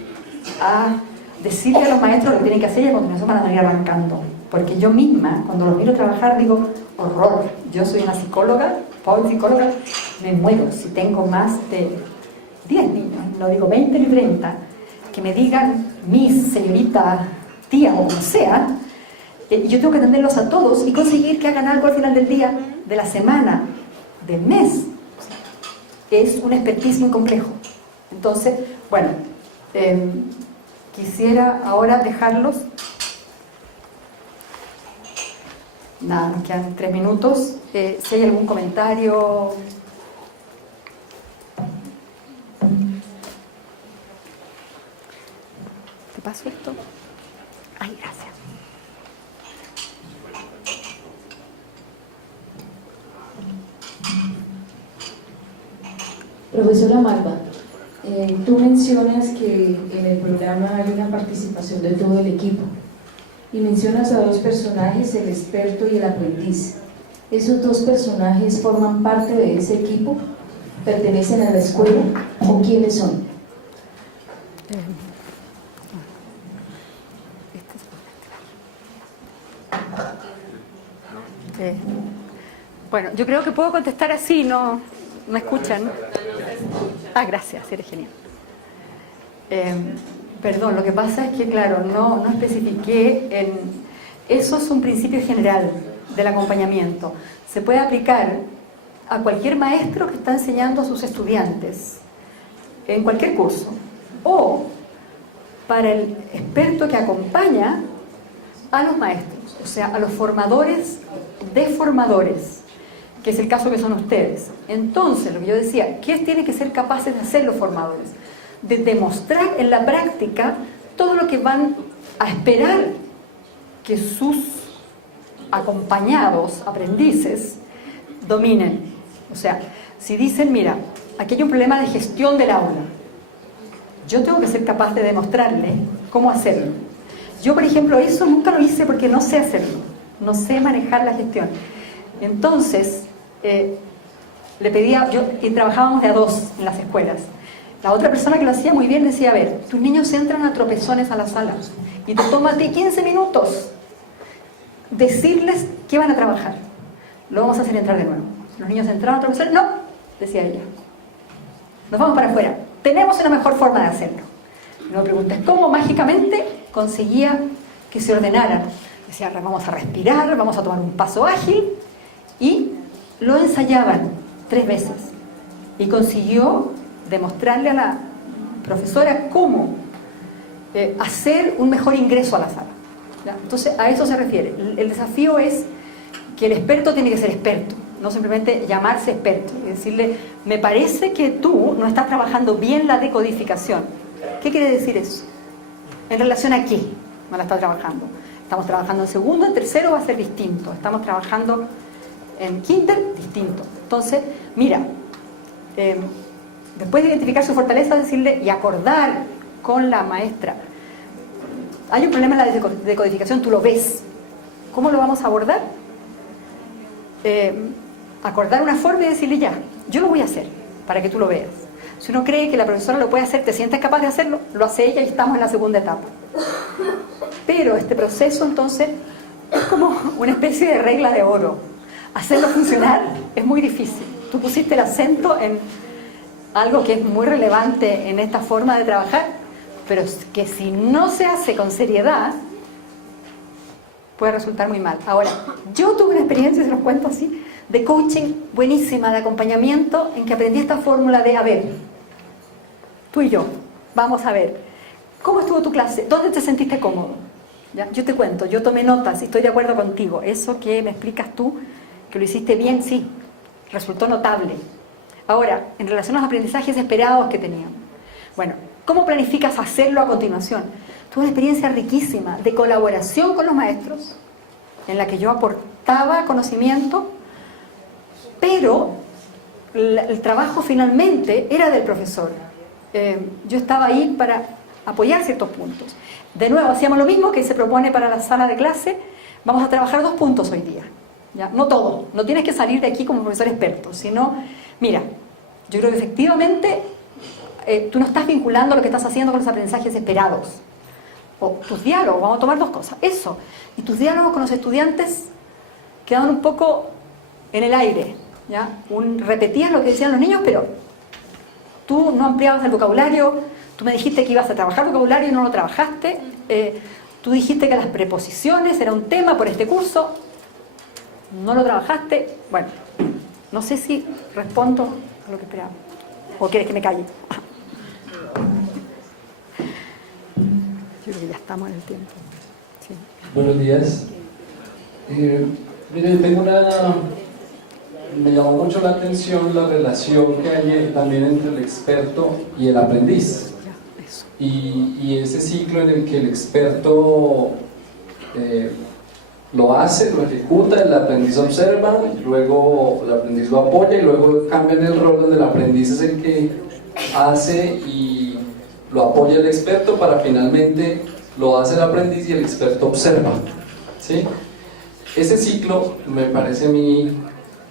a decirle a los maestros lo que tienen que hacer y a continuación van a salir arrancando. Porque yo misma, cuando los miro trabajar, digo, horror, yo soy una psicóloga, pobre psicóloga, me muero si tengo más de 10 niños, no digo 20 ni 30, que me digan, Miss, señorita, tía o como sea, y yo tengo que atenderlos a todos y conseguir que hagan algo al final del día, de la semana, del mes. Es un expertise muy complejo. Entonces, bueno, quisiera ahora dejarlos Nada, nos quedan 3 minutos. Si hay algún comentario... ¿Te paso esto? Ay, gracias. Profesora Malva, tú mencionas que en el programa hay una participación de todo el equipo y mencionas a 2 personajes, el experto y el aprendiz. ¿Esos 2 personajes forman parte de ese equipo? ¿Pertenecen a la escuela? ¿O quiénes son? Bueno, yo creo que puedo contestar así, ¿no? ¿Me escuchan? Ah, gracias, eres genial. Perdón, lo que pasa es que, claro, no especifiqué eso es un principio general del acompañamiento. Se puede aplicar a cualquier maestro que está enseñando a sus estudiantes, en cualquier curso, o para el experto que acompaña a los maestros, o sea, a los formadores de formadores, que es el caso que son ustedes. Entonces, lo que yo decía, ¿qué tienen que ser capaces de hacer los formadores? De demostrar en la práctica todo lo que van a esperar que sus acompañados, aprendices, dominen. O sea, si dicen, mira, aquí hay un problema de gestión del aula, yo tengo que ser capaz de demostrarle cómo hacerlo. Yo, por ejemplo, eso nunca lo hice porque no sé hacerlo, no sé manejar la gestión. Entonces, le pedía, y trabajábamos de a 2 en las escuelas. La otra persona que lo hacía muy bien decía, a ver, tus niños entran a tropezones a la sala y te toma de 15 minutos decirles qué van a trabajar. Lo vamos a hacer entrar de nuevo. Los niños entraron a tropezones, no, decía ella. Nos vamos para afuera. Tenemos una mejor forma de hacerlo. No me preguntes cómo mágicamente conseguía que se ordenaran. Decía, vamos a respirar, vamos a tomar un paso ágil, y lo ensayaban 3 veces y consiguió demostrarle a la profesora cómo hacer un mejor ingreso a la sala. ¿Ya? Entonces a eso se refiere. El desafío es que el experto tiene que ser experto, no simplemente llamarse experto y decirle, me parece que tú no estás trabajando bien la decodificación. ¿Qué quiere decir eso? ¿En relación a qué no la está trabajando? Estamos trabajando en segundo, en tercero va a ser distinto. Estamos trabajando en kinder, distinto. Entonces, mira, después de identificar su fortaleza, decirle y acordar con la maestra, hay un problema en la decodificación, tú lo ves. ¿Cómo lo vamos a abordar? Acordar una forma y decirle, ya, yo lo voy a hacer para que tú lo veas. Si uno cree que la profesora lo puede hacer, te sientes capaz de hacerlo, lo hace ella y estamos en la segunda etapa. Pero este proceso, entonces, es como una especie de regla de oro. Hacerlo funcionar es muy difícil. Tú pusiste el acento en algo que es muy relevante en esta forma de trabajar, pero que si no se hace con seriedad, puede resultar muy mal. Ahora, yo tuve una experiencia, se los cuento así, de coaching buenísima, de acompañamiento, en que aprendí esta fórmula de, a ver, tú y yo, vamos a ver, ¿cómo estuvo tu clase? ¿Dónde te sentiste cómodo? ¿Ya? Yo te cuento, yo tomé notas y estoy de acuerdo contigo. Eso que me explicas tú, que lo hiciste bien, sí, resultó notable. Ahora, en relación a los aprendizajes esperados que teníamos. Bueno, ¿cómo planificas hacerlo a continuación? Tuve una experiencia riquísima de colaboración con los maestros, en la que yo aportaba conocimiento, pero el trabajo finalmente era del profesor. Yo estaba ahí para apoyar ciertos puntos. De nuevo, hacíamos lo mismo que se propone para la sala de clase. Vamos a trabajar 2 puntos hoy día. ¿Ya? No todo, no tienes que salir de aquí como profesor experto, sino, mira, yo creo que efectivamente tú no estás vinculando lo que estás haciendo con los aprendizajes esperados. O tus diálogos, vamos a tomar 2 cosas, eso, y tus diálogos con los estudiantes quedaban un poco en el aire, ¿ya? Repetías lo que decían los niños, pero tú no ampliabas el vocabulario. Tú me dijiste que ibas a trabajar vocabulario y no lo trabajaste. Tú dijiste que las preposiciones era un tema por este curso, no lo trabajaste. Bueno, no sé si respondo a lo que esperaba. ¿O quieres que me calle? Yo creo que ya estamos en el tiempo. Sí. Buenos días. Mire, me llamó mucho la atención la relación que hay también entre el experto y el aprendiz. Y ese ciclo en el que el experto lo hace, lo ejecuta, el aprendiz observa, luego el aprendiz lo apoya y luego cambian el rol donde el aprendiz es el que hace y lo apoya el experto para finalmente lo hace el aprendiz y el experto observa, ¿sí? Ese ciclo me parece a mí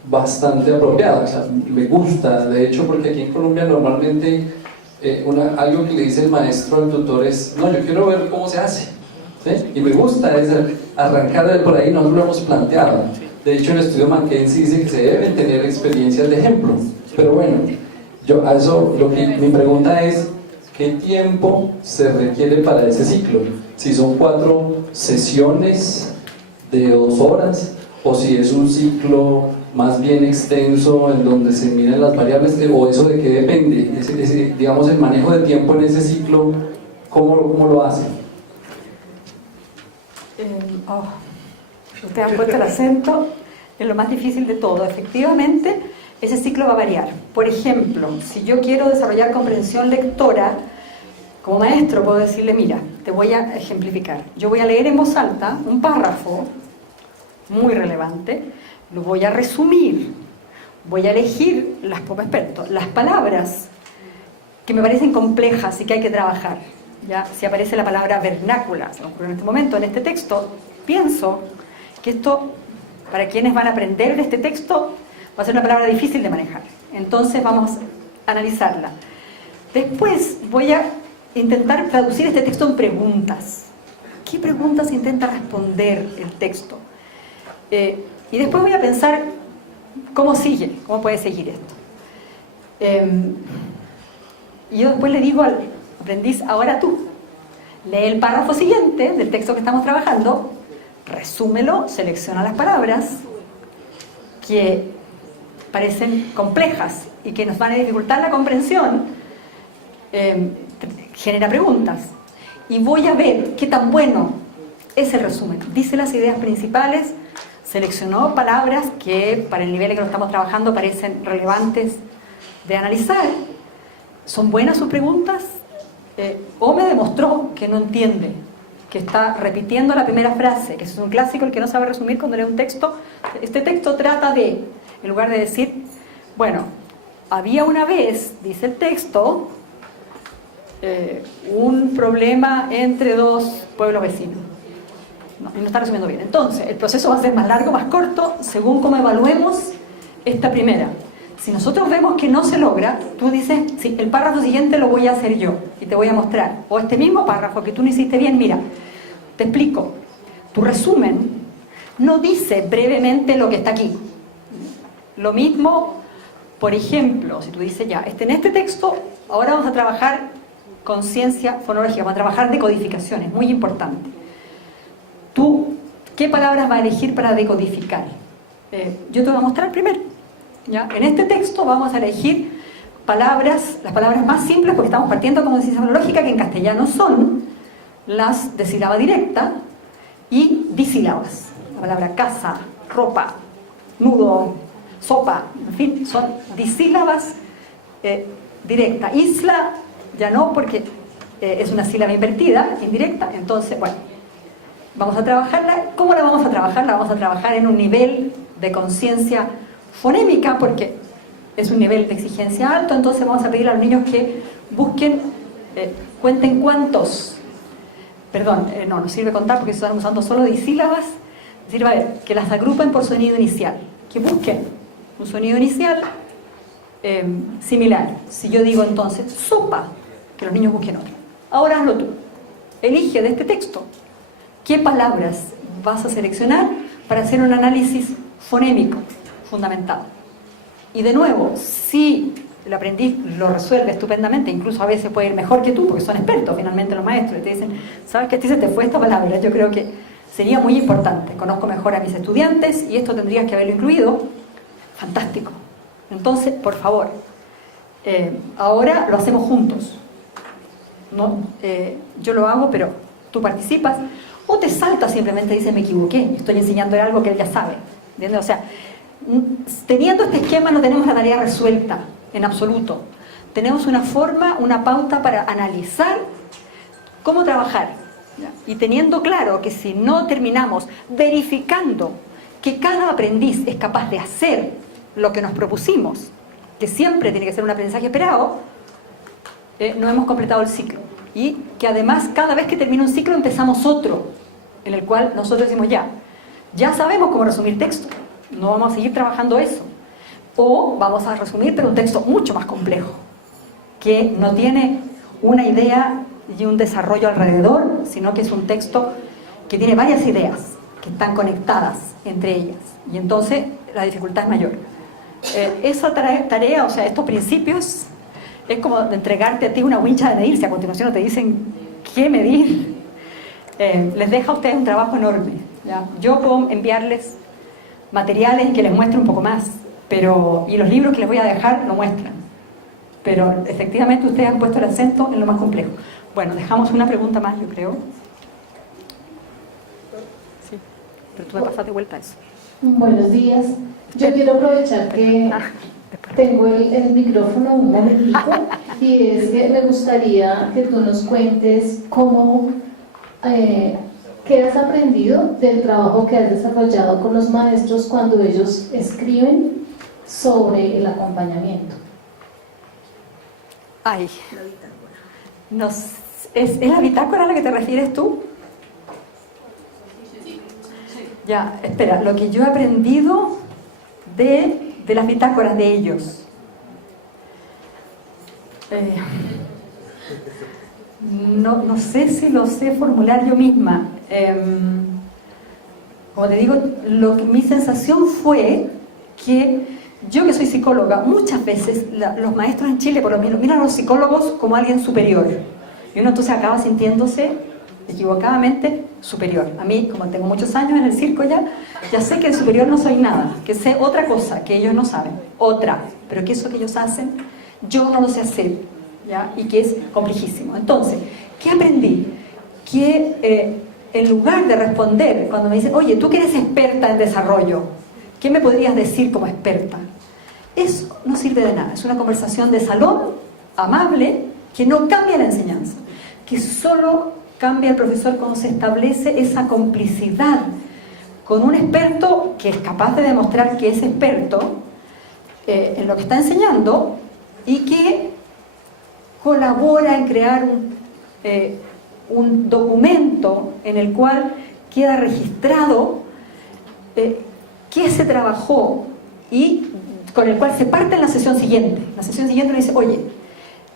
bastante apropiado, o sea, me gusta, de hecho, porque aquí en Colombia normalmente algo que le dice el maestro al tutor es: no, yo quiero ver cómo se hace, ¿sí? Y me gusta es arrancar de por ahí, nosotros lo hemos planteado. De hecho, el estudio McKinsey dice que se deben tener experiencias de ejemplo, pero bueno, mi pregunta es: ¿qué tiempo se requiere para ese ciclo? Si son 4 sesiones de 2 horas, o si es un ciclo más bien extenso en donde se miran las variables, o eso de qué depende, digamos, el manejo de tiempo en ese ciclo, ¿cómo lo hacen? Ustedes han puesto el acento en lo más difícil de todo. Efectivamente, ese ciclo va a variar. Por ejemplo, si yo quiero desarrollar comprensión lectora, como maestro puedo decirle: mira, te voy a ejemplificar. Yo voy a leer en voz alta un párrafo muy relevante, lo voy a resumir, voy a elegir, como experto, las palabras que me parecen complejas y que hay que trabajar. ¿Ya? Si aparece la palabra vernácula, se me ocurre en este momento, en este texto, pienso que esto, para quienes van a aprender de este texto, va a ser una palabra difícil de manejar. Entonces vamos a analizarla. Después voy a intentar traducir este texto en preguntas. ¿Qué preguntas intenta responder el texto? Y después voy a pensar cómo puede seguir esto. Y yo después le digo al aprendiz: ahora tú, lee el párrafo siguiente del texto que estamos trabajando, resúmelo, selecciona las palabras que parecen complejas y que nos van a dificultar la comprensión, genera preguntas. Y voy a ver qué tan bueno es el resumen. Dice las ideas principales, seleccionó palabras que para el nivel en que lo estamos trabajando parecen relevantes de analizar. ¿Son buenas sus preguntas? O me demostró que no entiende, que está repitiendo la primera frase, que es un clásico el que no sabe resumir cuando lee un texto. Este texto trata de, en lugar de decir, bueno, había una vez, dice el texto, un problema entre 2 pueblos vecinos. No está resumiendo bien. Entonces, el proceso va a ser más largo, más corto, según cómo evaluemos esta primera. Si nosotros vemos que no se logra, tú dices: sí, el párrafo siguiente lo voy a hacer yo y te voy a mostrar. O este mismo párrafo que tú no hiciste bien, mira, te explico. Tu resumen no dice brevemente lo que está aquí. Lo mismo, por ejemplo, si tú dices: ya, en este texto, ahora vamos a trabajar con ciencia fonológica, vamos a trabajar decodificación, es muy importante. Tú, ¿qué palabras vas a elegir para decodificar? Yo te voy a mostrar primero. ¿Ya? En este texto vamos a elegir las palabras más simples, porque estamos partiendo como ciencia fonológica, que en castellano son las de sílaba directa y disílabas. La palabra casa, ropa, nudo, sopa, en fin, son disílabas directa. Isla ya no, porque es una sílaba invertida, indirecta. Entonces, bueno, vamos a trabajarla. ¿Cómo la vamos a trabajar? La vamos a trabajar en un nivel de conciencia fonémica, porque es un nivel de exigencia alto. Entonces vamos a pedir a los niños que busquen, cuenten cuántos, no sirve contar porque se están usando solo disílabas. Sirve a ver, que las agrupen por sonido inicial, que busquen un sonido inicial similar. Si yo digo entonces sopa, que los niños busquen otro. Ahora hazlo tú, elige de este texto qué palabras vas a seleccionar para hacer un análisis fonémico fundamentado. Y de nuevo, si el aprendiz lo resuelve estupendamente, incluso a veces puede ir mejor que tú, porque son expertos finalmente los maestros, y te dicen: ¿sabes qué? A ti se te fue esta palabra, yo creo que sería muy importante, conozco mejor a mis estudiantes y esto tendrías que haberlo incluido. Fantástico. Entonces, por favor, ahora lo hacemos juntos. ¿No? Yo lo hago, pero tú participas. O te saltas simplemente y dices: me equivoqué, estoy enseñándole algo que él ya sabe. ¿entiendes? O sea, teniendo este esquema no tenemos la tarea resuelta, en absoluto. Tenemos una forma, una pauta para analizar cómo trabajar. ¿Ya? Y teniendo claro que si no terminamos verificando que cada aprendiz es capaz de hacer lo que nos propusimos, que siempre tiene que ser un aprendizaje esperado, no hemos completado el ciclo. Y que además cada vez que termina un ciclo empezamos otro, en el cual nosotros decimos ya sabemos cómo resumir texto, no vamos a seguir trabajando eso. O vamos a resumir pero un texto mucho más complejo, que no tiene una idea y un desarrollo alrededor, sino que es un texto que tiene varias ideas que están conectadas entre ellas. Y entonces la dificultad es mayor. Esa tarea, o sea, estos principios, es como de entregarte a ti una wincha de medir, si a continuación no te dicen qué medir. Les deja a ustedes un trabajo enorme, ¿ya? Yo puedo enviarles materiales que les muestre un poco más, y los libros que les voy a dejar lo muestran. Pero efectivamente ustedes han puesto el acento en lo más complejo. Bueno, dejamos una pregunta más, yo creo. Sí, pero tú me pasas de vuelta a eso. Buenos días. Yo quiero aprovechar que tengo el micrófono un momentito y es que me gustaría que tú nos cuentes cómo, qué has aprendido del trabajo que has desarrollado con los maestros cuando ellos escriben sobre el acompañamiento. Ay, ¿es la bitácora a la que te refieres tú? Ya, espera, lo que yo he aprendido de las bitácoras de ellos. No sé si lo sé formular yo misma. Como te digo, mi sensación fue que yo, que soy psicóloga, muchas veces los maestros en Chile por lo menos miran a los psicólogos como alguien superior, y uno entonces acaba sintiéndose equivocadamente superior. A mí, como tengo muchos años en el circo ya sé que el superior no soy nada, que sé otra cosa que ellos no saben, pero que eso que ellos hacen yo no lo sé hacer, ¿ya? Y que es complejísimo. Entonces, ¿qué aprendí? Que en lugar de responder cuando me dicen, oye, tú que eres experta en desarrollo, ¿qué me podrías decir como experta? Eso no sirve de nada. Es una conversación de salón, amable, que no cambia la enseñanza, que solo cambia el profesor cuando se establece esa complicidad con un experto que es capaz de demostrar que es experto en lo que está enseñando y que colabora en crear un documento en el cual queda registrado qué se trabajó y con el cual se parte en la sesión siguiente. La sesión siguiente uno dice, oye,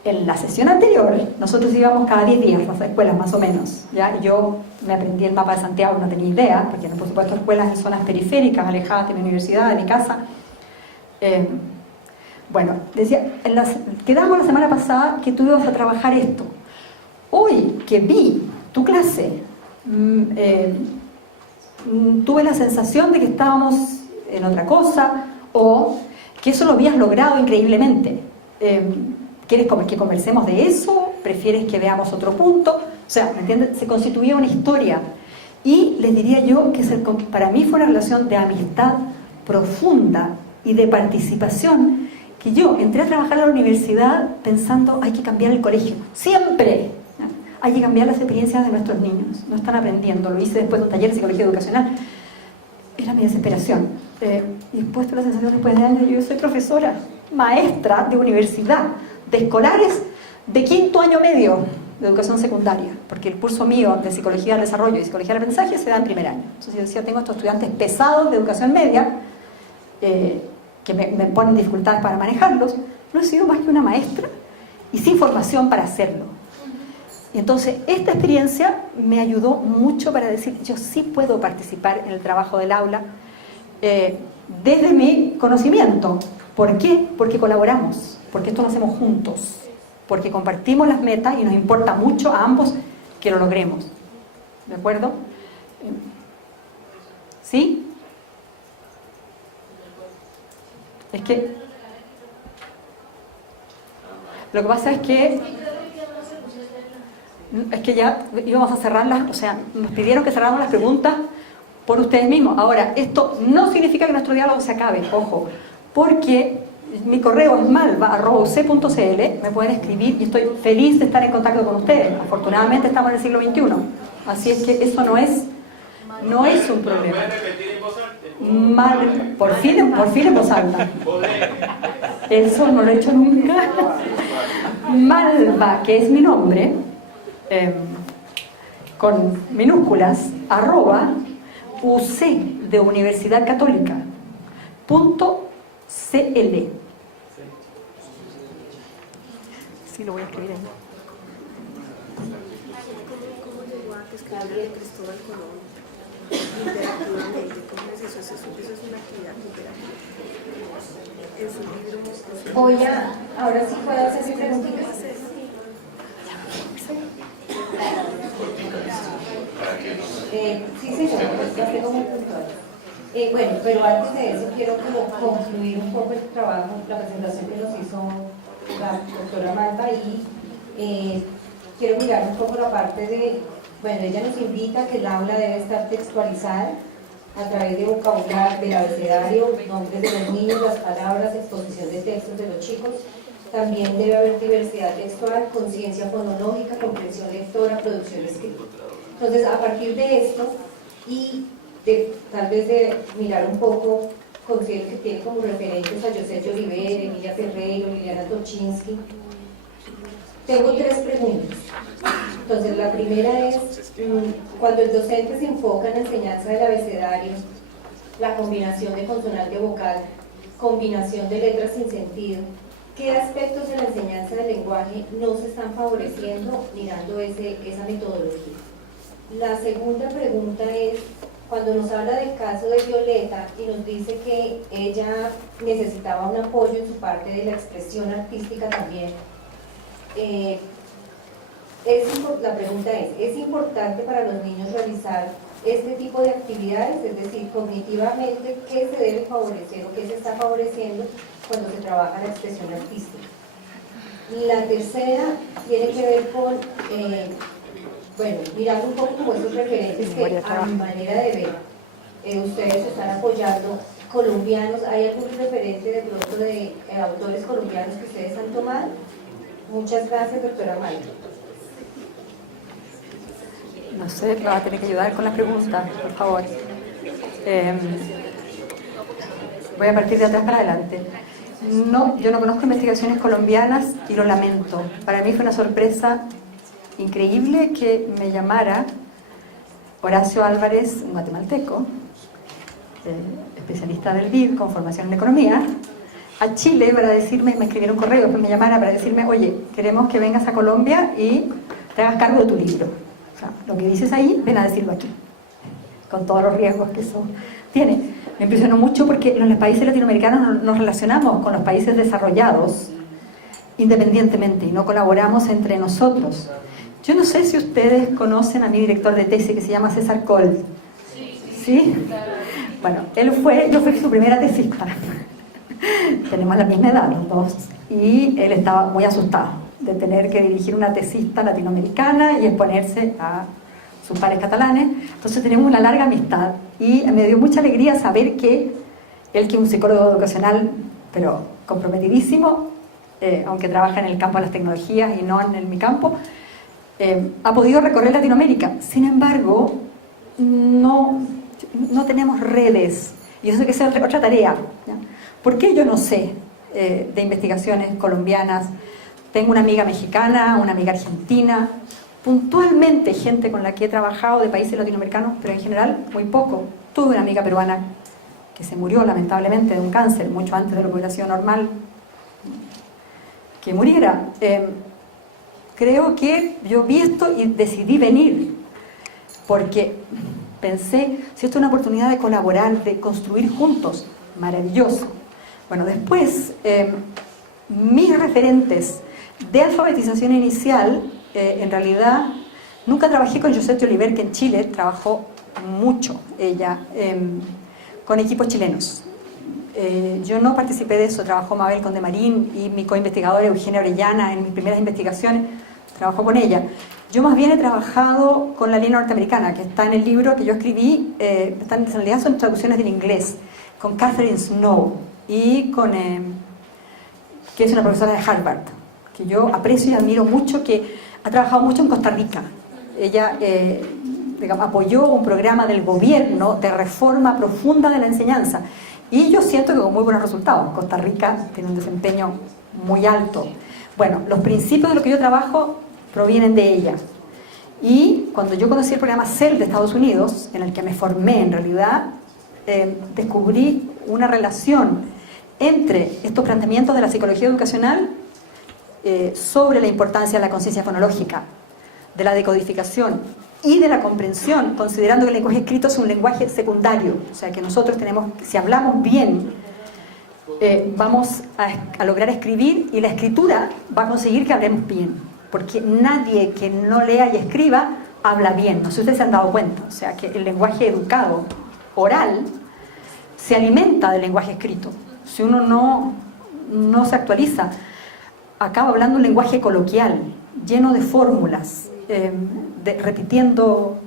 en la sesión anterior nosotros íbamos cada 10 días a las escuelas más o menos, ¿ya? Y yo me aprendí el mapa de Santiago, no tenía idea, porque por supuesto escuelas en zonas periféricas, alejadas de mi universidad, de mi casa. Bueno, decía, quedamos la semana pasada que tú ibas a trabajar esto. Hoy que vi tu clase, tuve la sensación de que estábamos en otra cosa, o que eso lo habías logrado increíblemente. ¿Quieres que conversemos de eso? ¿Prefieres que veamos otro punto? O sea, ¿me entiendes? Se constituía una historia. Y les diría yo que para mí fue una relación de amistad profunda y de participación, que yo entré a trabajar a la universidad pensando, hay que cambiar el colegio. ¡Siempre! Hay que cambiar las experiencias de nuestros niños. No están aprendiendo. Lo hice después de un taller de psicología educacional. Era mi desesperación. Y después de la sensación, después de años, yo soy profesora, maestra de universidad, de escolares de 5º año medio de educación secundaria, porque el curso mío de psicología del desarrollo y psicología del aprendizaje se da en primer año. Entonces yo decía, tengo estos estudiantes pesados de educación media que me ponen dificultades para manejarlos. No he sido más que una maestra y sin formación para hacerlo. Y entonces esta experiencia me ayudó mucho para decir, yo sí puedo participar en el trabajo del aula desde mi conocimiento. ¿Por qué? Porque colaboramos, porque esto lo hacemos juntos, porque compartimos las metas y nos importa mucho a ambos que lo logremos. ¿De acuerdo? ¿Sí? Es que lo que pasa es que ya íbamos a cerrarlas, o sea, nos pidieron que cerráramos las preguntas por ustedes mismos. Ahora, esto no significa que nuestro diálogo se acabe, ojo, porque mi correo es malva@uc.cl, me pueden escribir y estoy feliz de estar en contacto con ustedes. Afortunadamente estamos en el siglo XXI, así es que eso no es un problema. Por fin en voz alta. Eso no lo he hecho nunca. Malva, que es mi nombre, con minúsculas, @UC de Universidad Católica .cl. Sí, lo voy a escribir ahí. ¿Cómo llegó a que escribiera Cristóbal Colón? Interactivamente, ¿cómo es eso? Eso es una actividad cooperativa. Es un libro. Ahora sí puedo hacer mi preguntita. Sí, señor, ya tengo muy puntual. Bueno, pero antes de eso quiero como concluir un poco el trabajo, la presentación que nos hizo la doctora Malva y quiero mirar un poco la parte de, bueno, ella nos invita a que el aula debe estar textualizada a través de vocabulario, del abecedario, nombres de los niños, las palabras, exposición de textos de los chicos. También debe haber diversidad textual, conciencia fonológica, comprensión lectora, producción escrita. Entonces, a partir de esto y tal vez de mirar un poco, considero que tiene como referentes a José Oliver, Emilia Ferreiro, Liliana Tochinsky. Tengo 3 preguntas. Entonces, la primera es, cuando el docente se enfoca en la enseñanza del abecedario, la combinación de consonante vocal, combinación de letras sin sentido, ¿qué aspectos de la enseñanza del lenguaje no se están favoreciendo mirando esa metodología? La segunda pregunta es, cuando nos habla del caso de Violeta y nos dice que ella necesitaba un apoyo en su parte de la expresión artística también, la pregunta ¿es importante para los niños realizar este tipo de actividades? Es decir, cognitivamente, ¿qué se debe favorecer o qué se está favoreciendo cuando se trabaja la expresión artística? La tercera tiene que ver con, bueno, mirando un poco como esos referentes que a mi manera de ver, ustedes están apoyando colombianos. ¿Hay algún referente de pronto de autores colombianos que ustedes han tomado? Muchas gracias, doctora Malva. No sé, me va a tener que ayudar con las preguntas, por favor. Voy a partir de atrás para adelante. No, yo no conozco investigaciones colombianas y lo lamento. Para mí fue una sorpresa increíble que me llamara Horacio Álvarez, un guatemalteco, especialista del BID con formación en economía, a Chile para decirme, me escribieron un correo, después me llamara para decirme, oye, queremos que vengas a Colombia y te hagas cargo de tu libro. O sea, lo que dices ahí, ven a decirlo aquí, con todos los riesgos que eso tiene. Me impresionó mucho porque en los países latinoamericanos nos relacionamos con los países desarrollados independientemente y no colaboramos entre nosotros. Yo no sé si ustedes conocen a mi director de tesis que se llama César Coll. ¿Sí? Bueno, yo fui su primera tesista. Tenemos la misma edad los dos y él estaba muy asustado de tener que dirigir una tesista latinoamericana y exponerse a sus pares catalanes. Entonces tenemos una larga amistad y me dio mucha alegría saber que él, que es un psicólogo educacional pero comprometidísimo, aunque trabaja en el campo de las tecnologías y no en mi campo, ha podido recorrer Latinoamérica. Sin embargo, no tenemos redes y eso hay que ser otra tarea, ¿ya? ¿Por qué yo no sé de investigaciones colombianas? Tengo una amiga mexicana, una amiga argentina, puntualmente gente con la que he trabajado de países latinoamericanos, pero en general muy poco. Tuve una amiga peruana que se murió lamentablemente de un cáncer mucho antes de lo que hubiera sido normal que muriera. Creo que yo vi esto y decidí venir porque pensé, si esto es una oportunidad de colaborar, de construir juntos, maravilloso. Bueno, después, mis referentes de alfabetización inicial, en realidad, nunca trabajé con Josette Oliver, que en Chile trabajó mucho, ella, con equipos chilenos. Yo no participé de eso, trabajó Mabel Condemarín y mi coinvestigadora Eugenia Orellana en mis primeras investigaciones, trabajó con ella. Yo más bien he trabajado con la línea norteamericana, que está en el libro que yo escribí, en realidad son traducciones del inglés, con Catherine Snow, y con, que es una profesora de Harvard, que yo aprecio y admiro mucho, que ha trabajado mucho en Costa Rica. Ella digamos, apoyó un programa del gobierno de reforma profunda de la enseñanza, y yo siento que con muy buenos resultados. Costa Rica tiene un desempeño muy alto. Bueno, los principios de lo que yo trabajo provienen de ella. Y cuando yo conocí el programa CEL de Estados Unidos, en el que me formé en realidad, descubrí una relación entre estos planteamientos de la psicología educacional sobre la importancia de la conciencia fonológica, de la decodificación y de la comprensión, considerando que el lenguaje escrito es un lenguaje secundario, o sea que nosotros tenemos, si hablamos bien, vamos a lograr escribir, y la escritura va a conseguir que hablemos bien, porque nadie que no lea y escriba habla bien. No sé si ustedes se han dado cuenta, o sea que el lenguaje educado, oral, se alimenta del lenguaje escrito. Si uno no se actualiza, acaba hablando un lenguaje coloquial, lleno de fórmulas, repitiendo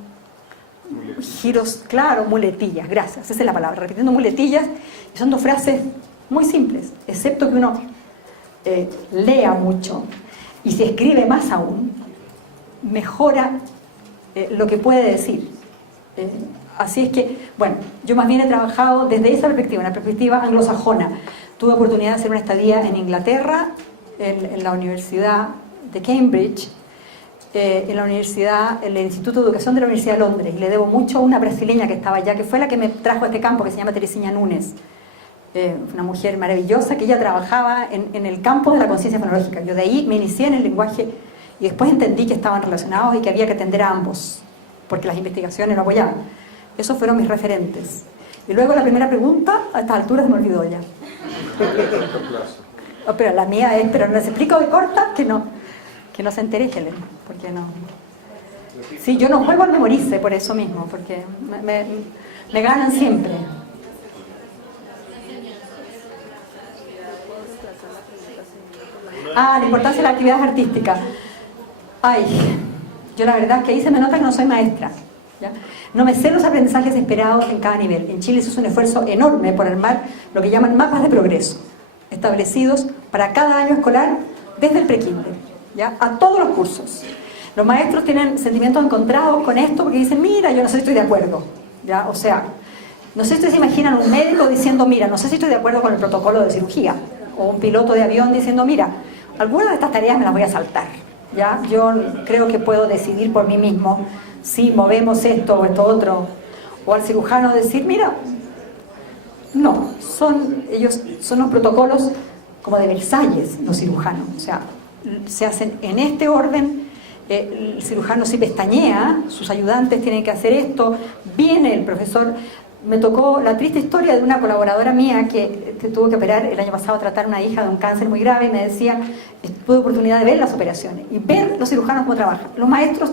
giros, claro, muletillas, gracias, esa es la palabra, repitiendo muletillas, y son dos frases muy simples, excepto que uno lea mucho, y si escribe más aún, mejora lo que puede decir. Así es que, bueno, yo más bien he trabajado desde esa perspectiva, una perspectiva anglosajona. Tuve oportunidad de hacer una estadía en Inglaterra, en la Universidad de Cambridge, en la universidad, en el Instituto de Educación de la Universidad de Londres, y le debo mucho a una brasileña que estaba allá, que fue la que me trajo a este campo, que se llama Teresinha Nunes, una mujer maravillosa, que ella trabajaba en el campo de la conciencia fonológica. Yo de ahí me inicié en el lenguaje, y después entendí que estaban relacionados y que había que atender a ambos, porque las investigaciones lo apoyaban. Esos fueron mis referentes. Y luego la primera pregunta, a estas alturas se me olvidó ya. Oh, pero la mía es, pero no les explico de corta, que no se entere Helen, porque no. Sí, yo no juego al memorice por eso mismo, porque me ganan siempre. La importancia de las actividades artísticas. Ay, yo la verdad es que ahí se me nota que no soy maestra, ¿ya? No me sé los aprendizajes esperados en cada nivel. En Chile se hizo un esfuerzo enorme por armar lo que llaman mapas de progreso, establecidos para cada año escolar desde el prekinder, ¿ya? A todos los cursos. Los maestros tienen sentimientos encontrados con esto porque dicen, mira, yo no sé si estoy de acuerdo, ¿ya? O sea, no sé si ustedes se imaginan un médico diciendo, mira, no sé si estoy de acuerdo con el protocolo de cirugía, o un piloto de avión diciendo, mira, algunas de estas tareas me las voy a saltar, ¿ya? Yo creo que puedo decidir por mí mismo si movemos esto o esto otro. O al cirujano decir, mira, no, ellos son los protocolos como de Versalles, los cirujanos, o sea, se hacen en este orden. El cirujano si pestañea, sus ayudantes tienen que hacer esto, viene el profesor. Me tocó la triste historia de una colaboradora mía que tuvo que operar el año pasado, tratar a una hija de un cáncer muy grave, y me decía, tuve oportunidad de ver las operaciones y ver los cirujanos cómo trabajan. Los maestros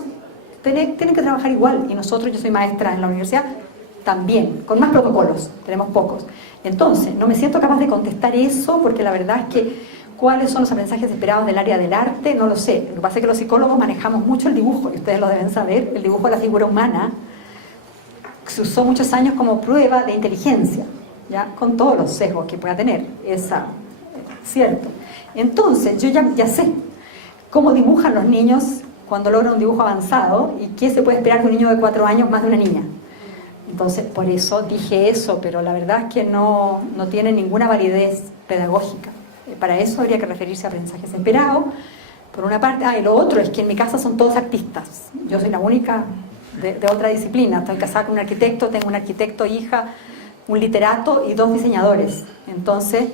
tienen que trabajar igual, y nosotros, yo soy maestra en la universidad, también, con más protocolos, tenemos pocos. Entonces, no me siento capaz de contestar eso, porque la verdad es que cuáles son los aprendizajes esperados del área del arte, no lo sé. Lo que pasa es que los psicólogos manejamos mucho el dibujo, y ustedes lo deben saber, el dibujo de la figura humana se usó muchos años como prueba de inteligencia, ¿ya? Con todos los sesgos que pueda tener, ¿cierto? Entonces, yo ya sé cómo dibujan los niños cuando logran un dibujo avanzado, y qué se puede esperar de un niño de 4 años más de una niña. Entonces, por eso dije eso, pero la verdad es que no tiene ninguna validez pedagógica. Para eso habría que referirse a aprendizajes esperados, por una parte. Y lo otro es que en mi casa son todos artistas. Yo soy la única de otra disciplina. Estoy casada con un arquitecto, tengo un arquitecto, hija, un literato y 2 diseñadores. Entonces,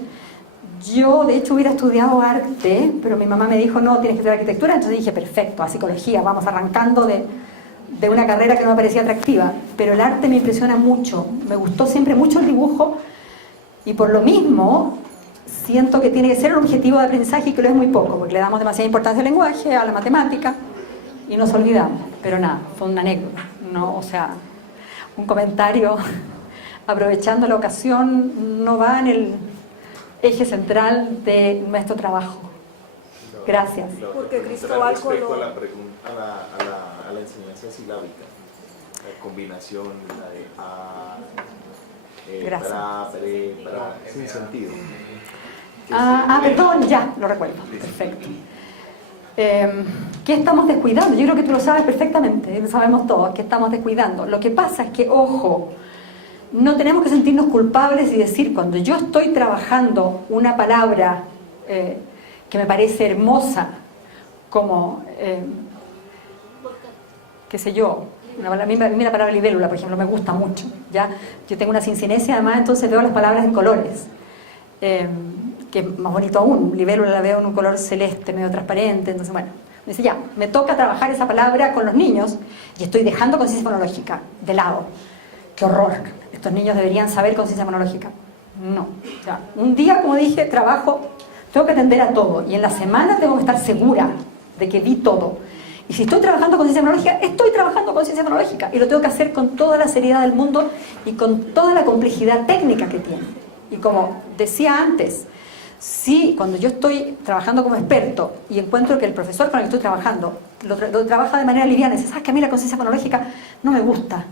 yo de hecho hubiera estudiado arte, pero mi mamá me dijo, no, tienes que estudiar arquitectura. Entonces dije, perfecto, a psicología, vamos arrancando de una carrera que no me parecía atractiva. Pero el arte me impresiona mucho, me gustó siempre mucho el dibujo, y por lo mismo siento que tiene que ser un objetivo de aprendizaje, y que lo es muy poco, porque le damos demasiada importancia al lenguaje, a la matemática, y nos olvidamos. Pero nada, fue una anécdota, ¿no? O sea, un comentario aprovechando la ocasión, no va en el eje central de nuestro trabajo. Gracias. Porque Cristóbal Respecto a Colón. la pregunta, a la enseñanza silábica, la combinación, la de Gracias. para, sin sentido. Perdón, ya, lo recuerdo. Perfecto. ¿Qué estamos descuidando? Yo creo que tú lo sabes perfectamente, lo sabemos todos, que estamos descuidando. Lo que pasa es que, ojo, no tenemos que sentirnos culpables y decir, cuando yo estoy trabajando una palabra que me parece hermosa, como, qué sé yo, a mí la palabra libélula, por ejemplo, me gusta mucho, ¿ya? Yo tengo una cincinesia, además, entonces veo las palabras en colores, que es más bonito aún. Libélula la veo en un color celeste, medio transparente, entonces, bueno, me dice, ya, me toca trabajar esa palabra con los niños y estoy dejando conciencia fonológica de lado. ¡Qué horror! Estos niños deberían saber conciencia fonológica. No. O sea, un día, como dije, trabajo, tengo que atender a todo y en la semana tengo que estar segura de que vi todo. Y si estoy trabajando con ciencia fonológica, estoy trabajando con ciencia fonológica y lo tengo que hacer con toda la seriedad del mundo y con toda la complejidad técnica que tiene. Y como decía antes, si cuando yo estoy trabajando como experto y encuentro que el profesor con el que estoy trabajando lo trabaja de manera liviana y dice, ¿sabes que a mí la conciencia fonológica no me gusta?